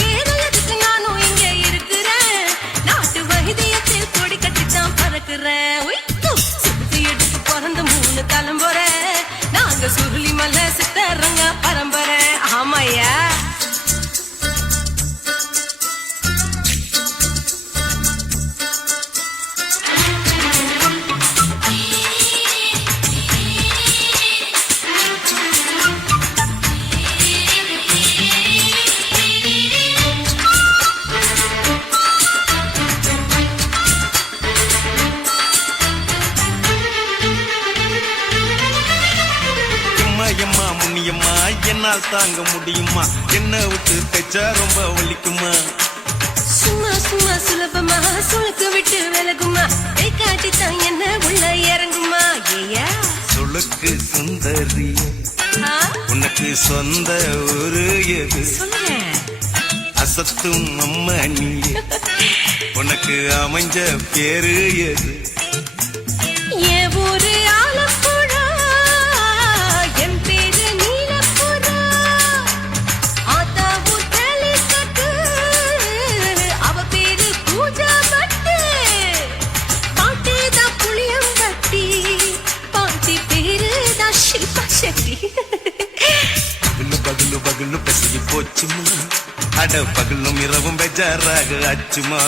வேற எதுக்கு நானும் இங்க இருக்கிறேன். நாட்டு வைத்தியத்தில் கொடி கட்டித்தான் பறக்கிறேன். சுத்தி எடுத்து பிறந்த 3 தலைமுறை நான் என்னால் தாங்க முடியுமா என்ன விட்டு தைச்சா ரொம்ப வலிக்குமா சும்மா சும்மா சுலபமா சுளுக்கு விட்டு விலகுமா கை காட்டித்தான் என்ன உள்ள இறங்குமா ஏயா சுளுக்கு சுந்தரி உனக்கு சொந்த ஊரு எது சொல்லுங்க அசத்தும் அம்மா நீ உனக்கு அமைஞ்ச பேரு எது என் ஊரு ஆலப்புழா என் பேரு நீலப்புறா ஆத்தா ஊர் கேலிக்கட்டு அவ பேரு பூஜா பட்டு பாட்டு தான் புளியம்பட்டி பாட்டி பேரு தான் ஷில்பா செட்டி பகலு பகலு பகலு பசிக்கு போச்சுமா அட பகலும் இரவும் பெஜாராக ஆச்சுமா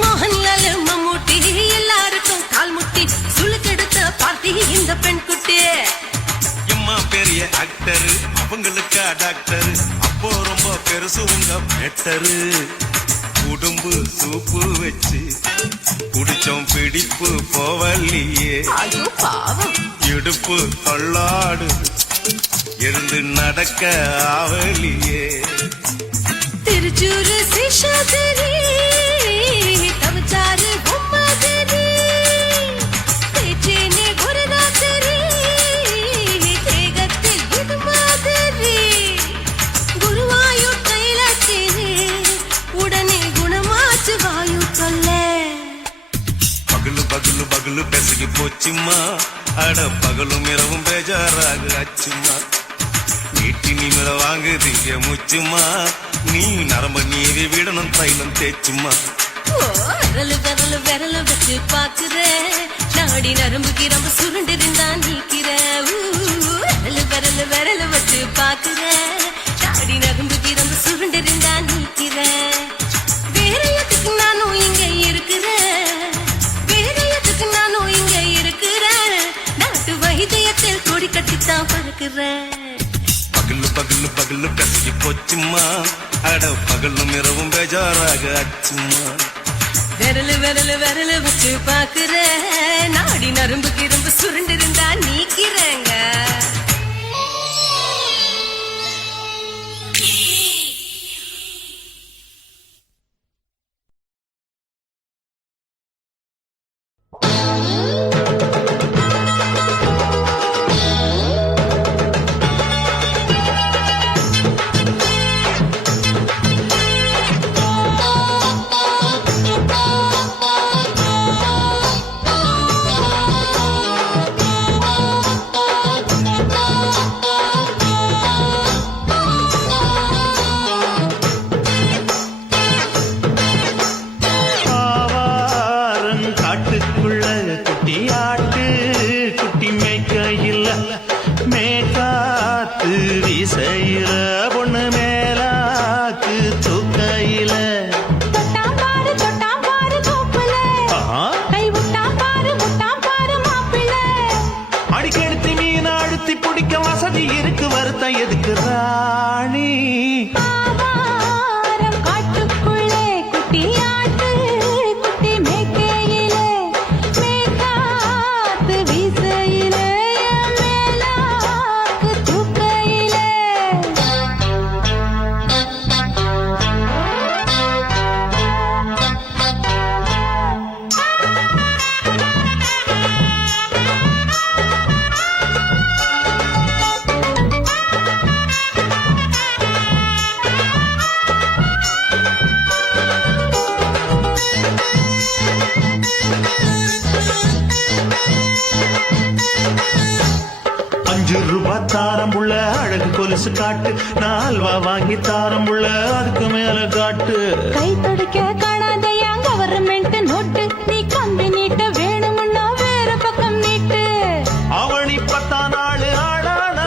மோகன்லால் மம்மூட்டி எல்லாருக்கும் கால் முட்டி சுளுக்கெடுத்த பார்ட்டி இந்த பெண் குட்டி எம்மா பெரிய ஆக்டரு அவங்களுக்கா டாக்டரு அப்போ ரொம்ப பெருசு உங்க மேட்டரு உடம்பு சூப்பு வச்சு குடிச்சோம் பிடிப்பு போவல்லையே ஐயோ பாவம் இடுப்பு தள்ளாடு எழுந்து நடக்க ஆவலியே திருச்சூரு சிஷாதிரி தவச்சாரு பொம்மதிரி தேச்சேனே குருநாதரி தேகத்தில் இது மாதிரி குருவாயூர் தைலத்திலே உடனே குணமாச்சு வாயு சொல்ல பகலு பகலு பகலு பெசகி போச்சுமா அட பகலும் இரவும் பேஜாராக ஆச்சுமா வீட்டி நிமிர வாங்குதீங்க முச்சுமா நீ நரம்ப நீவி விடணும் தைலம் தேச்சுமா ஓ, விரலு விரலு விரலு வச்சு பாக்குற நாடி நரம்பு கிரம்பு சுருண்டிருந்தா நீக்கிற விரலு விரலு விரலு வச்சு பாக்குற நாடி நரம்பு கிரம்பு சுருண்டிருந்தா நீக்கிற வேற எதுக்கு நானும் இங்க இருக்கிறேன் வேற எதுக்கு நானும் இங்க இருக்கிறேன் நாட்டு வைத்தியத்தில் கொடி கட்டித்தான் பறக்கிறேன் பகலு பகலு பகலு பெசகி போச்சுமா அட பகலும் இரவும் பேஜாராக ஆச்சுமா விரலு விரலு விரலு வச்சு பாக்குற நாடி நரம்பு கிரம்பு சுருண்டிருந்தா நீக்கிறேங்க காட்டுக்குள்ள குட்டியாட்டு குட்டி மேய்க்கையில் மேற்காத்து வீசையில பொண்ணு மேலாக்கு தூக்கையில அடிக்கெடுத்து மீன் அழுத்தி பிடிக்க வசதி இருக்கு வருத்தம் எதுக்கு ராணி ₹5 தாரம் புள்ள அழகு கொலுசு காட்டு நால்வா வாங்கி தாரம் புள்ள அதுக்கு மேல காட்டு கை துடிக்க காணாதையா கவர்மெண்ட் நோட்டு நீ கம்பி நீட்ட வேணும்னா வேற பக்கம் நீட்டு அவனி 10 நாள் ஆளான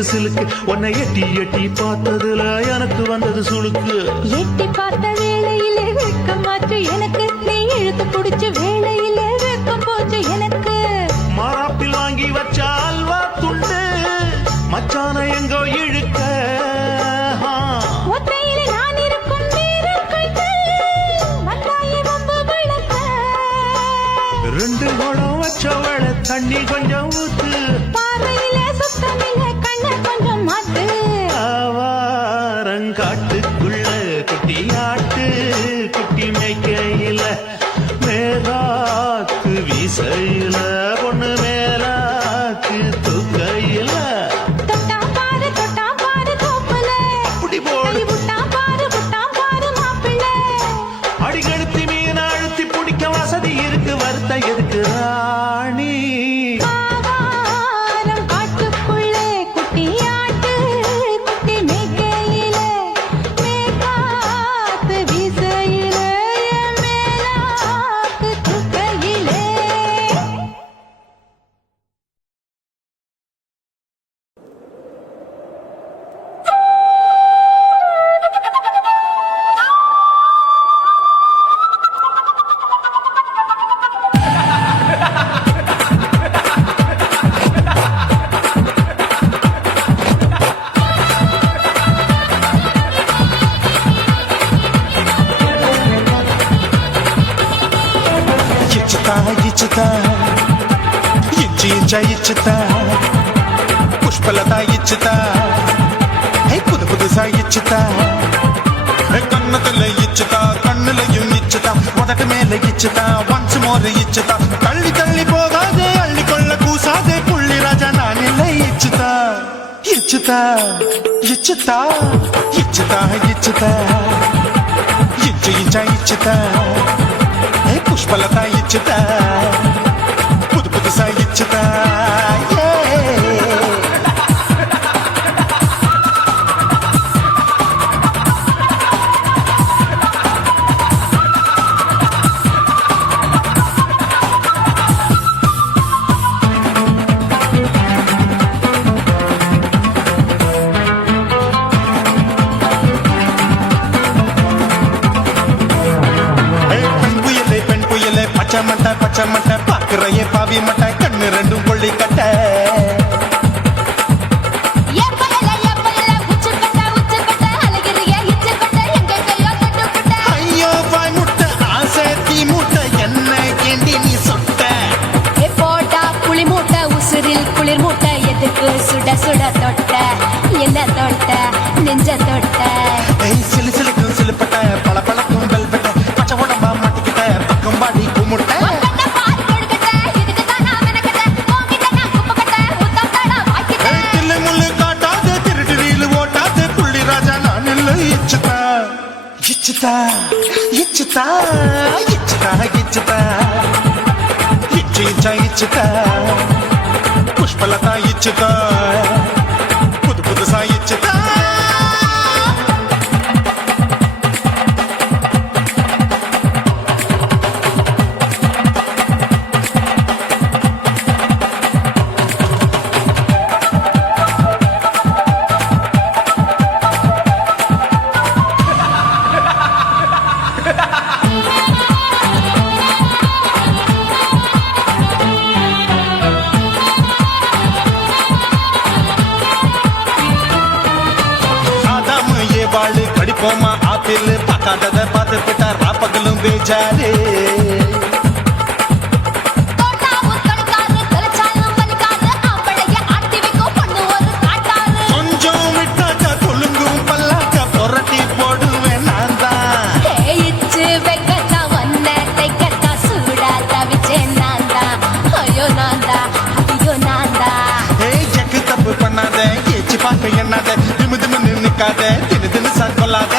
மனசு சிலுக்கு உன்னை எட்டி எட்டி பார்த்ததுல எனக்கு வந்தது சுளுக்கு எட்டி பார்த்த வேளையிலே வெட்கம் மாற்று எனக்கு நீ இழுத்து பிடிச்ச வேளையிலே வெட்கம் போச்சு எனக்கு மாறாப்பில் வாங்கி வச்ச அல்வா துண்டு மச்சான எங்கோ இழுக்க ஒத்தையிலே நான் இருக்கும் நேரம் கைக்கு வந்தாயே வம்பு விளக்க ரெண்டு குடம் வச்சவள தண்ணி கொஞ்சம் ஊத்து பார்வையிலே சுத்தமில்லை கண்ணை கொஞ்சம் மாத்து ஆவாரங்காட்டுக்குள்ள குட்டியாட்டு குட்டி மேய்க்கையில மேலாக்கு வீசையில பொண்ணு மேலாக்கு தூக்கையில தொட்டா பாரு தோப்புல அப்படி போடு கை விட்டா பாரு மாப்பிள்ளை அடிகழுத்தி மீன் அழுத்தி பிடிக்க வசதி இருக்கு வருத்த எதுக்கு ராணி ஆவாரம் காட்டுக்குள்ளே குட்டியாட்டு குட்டி மேய்க்கையிலே மேற்காத்து வீசையிலே என் மேலாக்கு தூக்கையிலே ఇచ్చుతా ఇచ్చుతా ఇచ్చి ఇచ్చుతా పుష్పలత ఇచ్చుతా புது புதுசா இச்சுதா கண்ணத்துல இச்சுதா கண்ணுலையும் இச்சுதா உதட்டு மேல இச்சுதா ஒன்ஸ் மோர் இச்சுதா தள்ளி தள்ளி போகாதே அள்ளி கொள்ள கூசாதே புள்ளி ராஜா நான் இல்லை இச்சுதா இச்சுதா இச்சுதா இச்சுதா இச்சுதா இச்சு இச்சா இச்சுதா புஷ்பலத இச்சுதா புது புதுசா இச்சுதா பச்சை மட்டை பாக்குறையே பாவி மட்டை கண்ணு ரெண்டும் கொள்ளி கட்ட ஐயோ பாய் முட்டை ஆசை தீ முட்டை என்ன கேண்டி நீ சொட்ட போட்டா புளி மூட்டை உசுரில் குளிர் மூட்டை எதுக்கு சுட சுட தொட்ட என்ன தொட்ட நெஞ்ச தொட்ட சிலு சிலுக்கும் சிலுப்பட்ட பல பழக்கும் வெல்வெட்ட பச்சை உடம்பா மாட்டிக்கிட்ட பக்கம் பாடி குமுட்ட இச்சுதா இச்சுதா இச்சுதா இச்சுதா இச்சு இச்சா இச்சுதா புஷ்பலதா இச்சுதா புது புதுசா இச்சுதா கடிப்போமா ஆப்பிள் பார்க்காதத பார்த்து விட்டா ராப்பகலும் பேஜாரு கொஞ்சம் விட்டாக்க கொழுங்கும் பல்லாக்க புரட்டி போடுவேன் நான் தான் ஜக்கு தப்பு பண்ணாத ஏச்சு பார்க்க எண்ணாத திமு திமு நின்னுக்காத தினு தினு சார் கொள்ளாத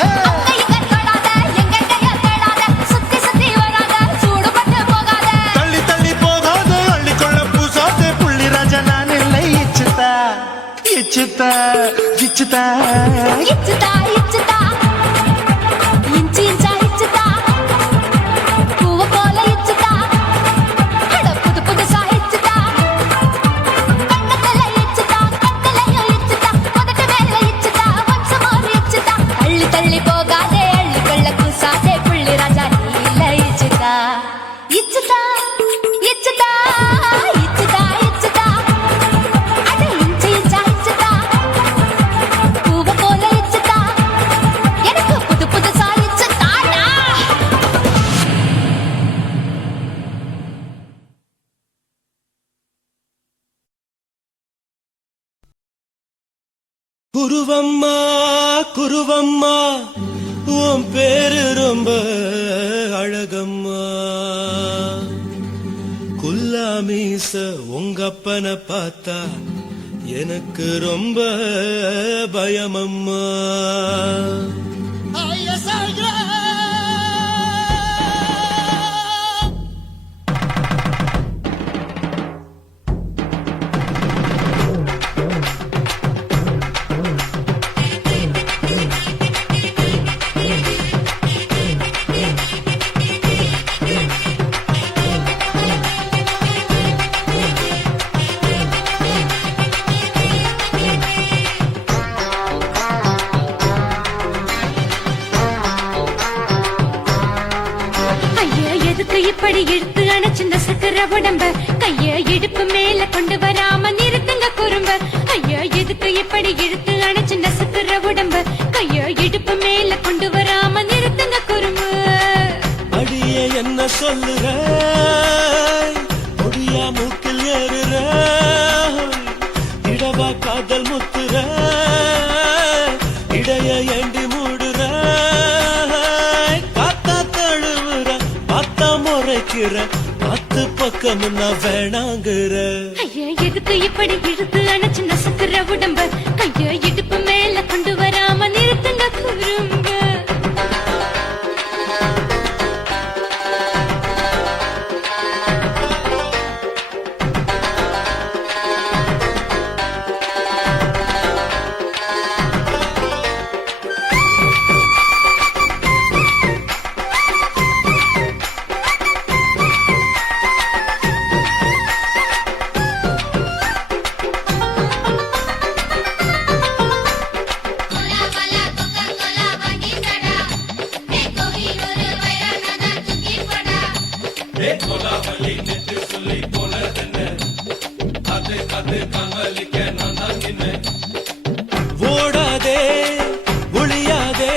தள்ளி தள்ளி போகாத அள்ளி கொள்ள பூசாத புள்ளி ராஜா நான் இல்லை இச்சுதா இச்சுதா இச்சுதா இச்சுதா இச்சுதா இஞ்சி இஞ்சா இச்சுதா பூவ போல இச்சுதா புது புதுசா இச்சுதா கண்ணத்துல இச்சுதா கண்ணலையும் இச்சுதா குருவம்மா குருவம்மா உன் பேரு ரொம்ப அழகம்மா குல்லாமீச உங்க அப்பனை பார்த்தா எனக்கு ரொம்ப பயமம்மா இப்படி இழுத்து அணைச்சிருந்த சக்கர உடம்ப கைய இடுப்பு மேல கொண்டு வராம நிறுத்துங்க குறும்ப ஐயா எதுக்கு இப்படி இழுத்து அணைச்சிருந்த சக்கர உடம்ப கைய இடுப்பு மேல கொண்டு வராம நிறுத்துங்க குறும்பு அடியே என்ன சொல்லுற முடியா மூக்கில் ஏறுற இடவா காதல் முத்துற இடைய ஏண்டி மூடுற காத்தா தழுவுற பார்த்தா முறைக்கிற பத்து பக்கம் நான் வேணாங்குற ஐயா எதுக்கு இப்படி இழுத்து அணைச்சிருந்த சக்கர உடம்ப கைய இடுப்பு மேல கொண்டு வராம நிறுத்துங்க குறும்ப ஓடாதே ஒளியாதே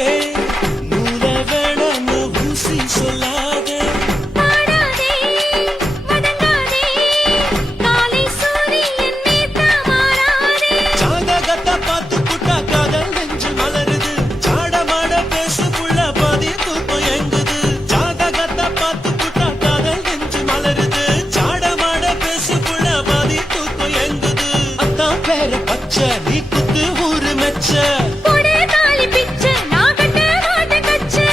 நூல வேணான்னு ஊசி சொல்லாதே பாடாதே வதங்காதே காலை சூரியன் மீதா மாறாதே ஜாதகத்தை பார்த்து புட்டா காதல் நெஞ்சு மலருது சாடமாட பேசு புள்ள பாதி தூக்கம் எங்குது ஜாதகத்தை பார்த்து புட்டா காதல் நெஞ்சு மலருது சாடமாட பேசு புள்ள பாதி தூக்கம் எங்குது அத்தான் பேரு பச்சை நீ குத்து ஊரு மெச்ச போடே தாலி பிச்சை நான் கட்ட மாட்ட கச்சை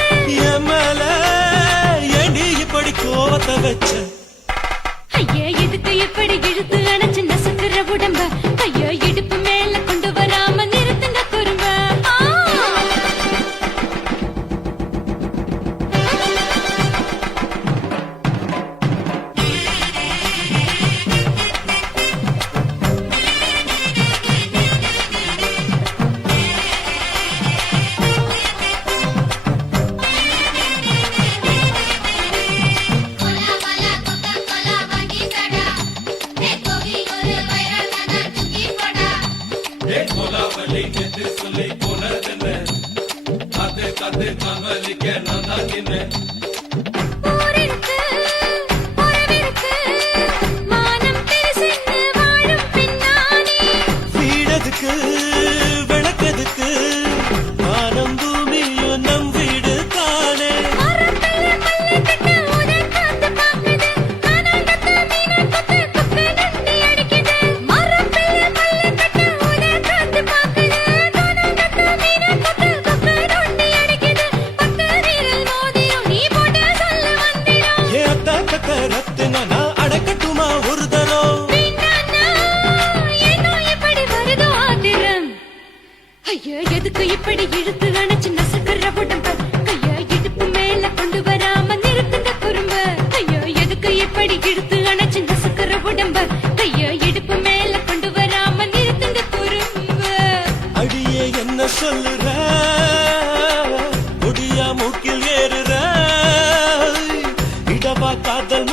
என் மேல ஏண்டி இப்படி கோவத்தை வச்ச ஐயா எதுக்கு இப்படி இழுத்து அணைச்சு நசுக்குற உடம்ப கைய இடுப்பு மேல கொண்டு வராம நிறுத்துங்க குறும்ப ஊரிருக்கு உறவிருக்கு மானம் பெருசென்னு வாழும் பின்னானே வீடதுக்கு விளக்கதுக்கு வானம் பூமியும் நம் வீடு தானே மரத்துல மல்லி கட்டு உதன் காத்து பாக்குது கானாங்கத்து மீன கொத்து குப்பை நண்டி அடிக்குது மரத்துல மல்லி கட்டு உதன் காத்து பாக்குது கானாங்கத்து மீன கொத்து குப்பை நண்டி அடிக்குது பத்து வீரல் மோதிரம் நீ போட்டு சொல்ல வந்திரம் ஏ அத்த ரத்தினா நான் அடக்கட்டுமா ஒரு தரம் பின்னானா ஏனோ இப்படி வருதோ ஆத்திரம் ஐயா எதுக்கு இப்படி இழுத்து அணைச்சு நசுக்குற உடம்ப கைய இடுப்பு மேல கொண்டு வராம நிறுத்துங்க குறும்ப ஐயா எதுக்கு இப்படி இழுத்து அணைச்சு நசுக்குற உடம்ப கைய இடுப்பு மேல கொண்டு வராம நிறுத்துங்க குறும்ப அடியே என்ன சொல்லுற முடியா மூக்கில் ஏறுற இடவா காதல்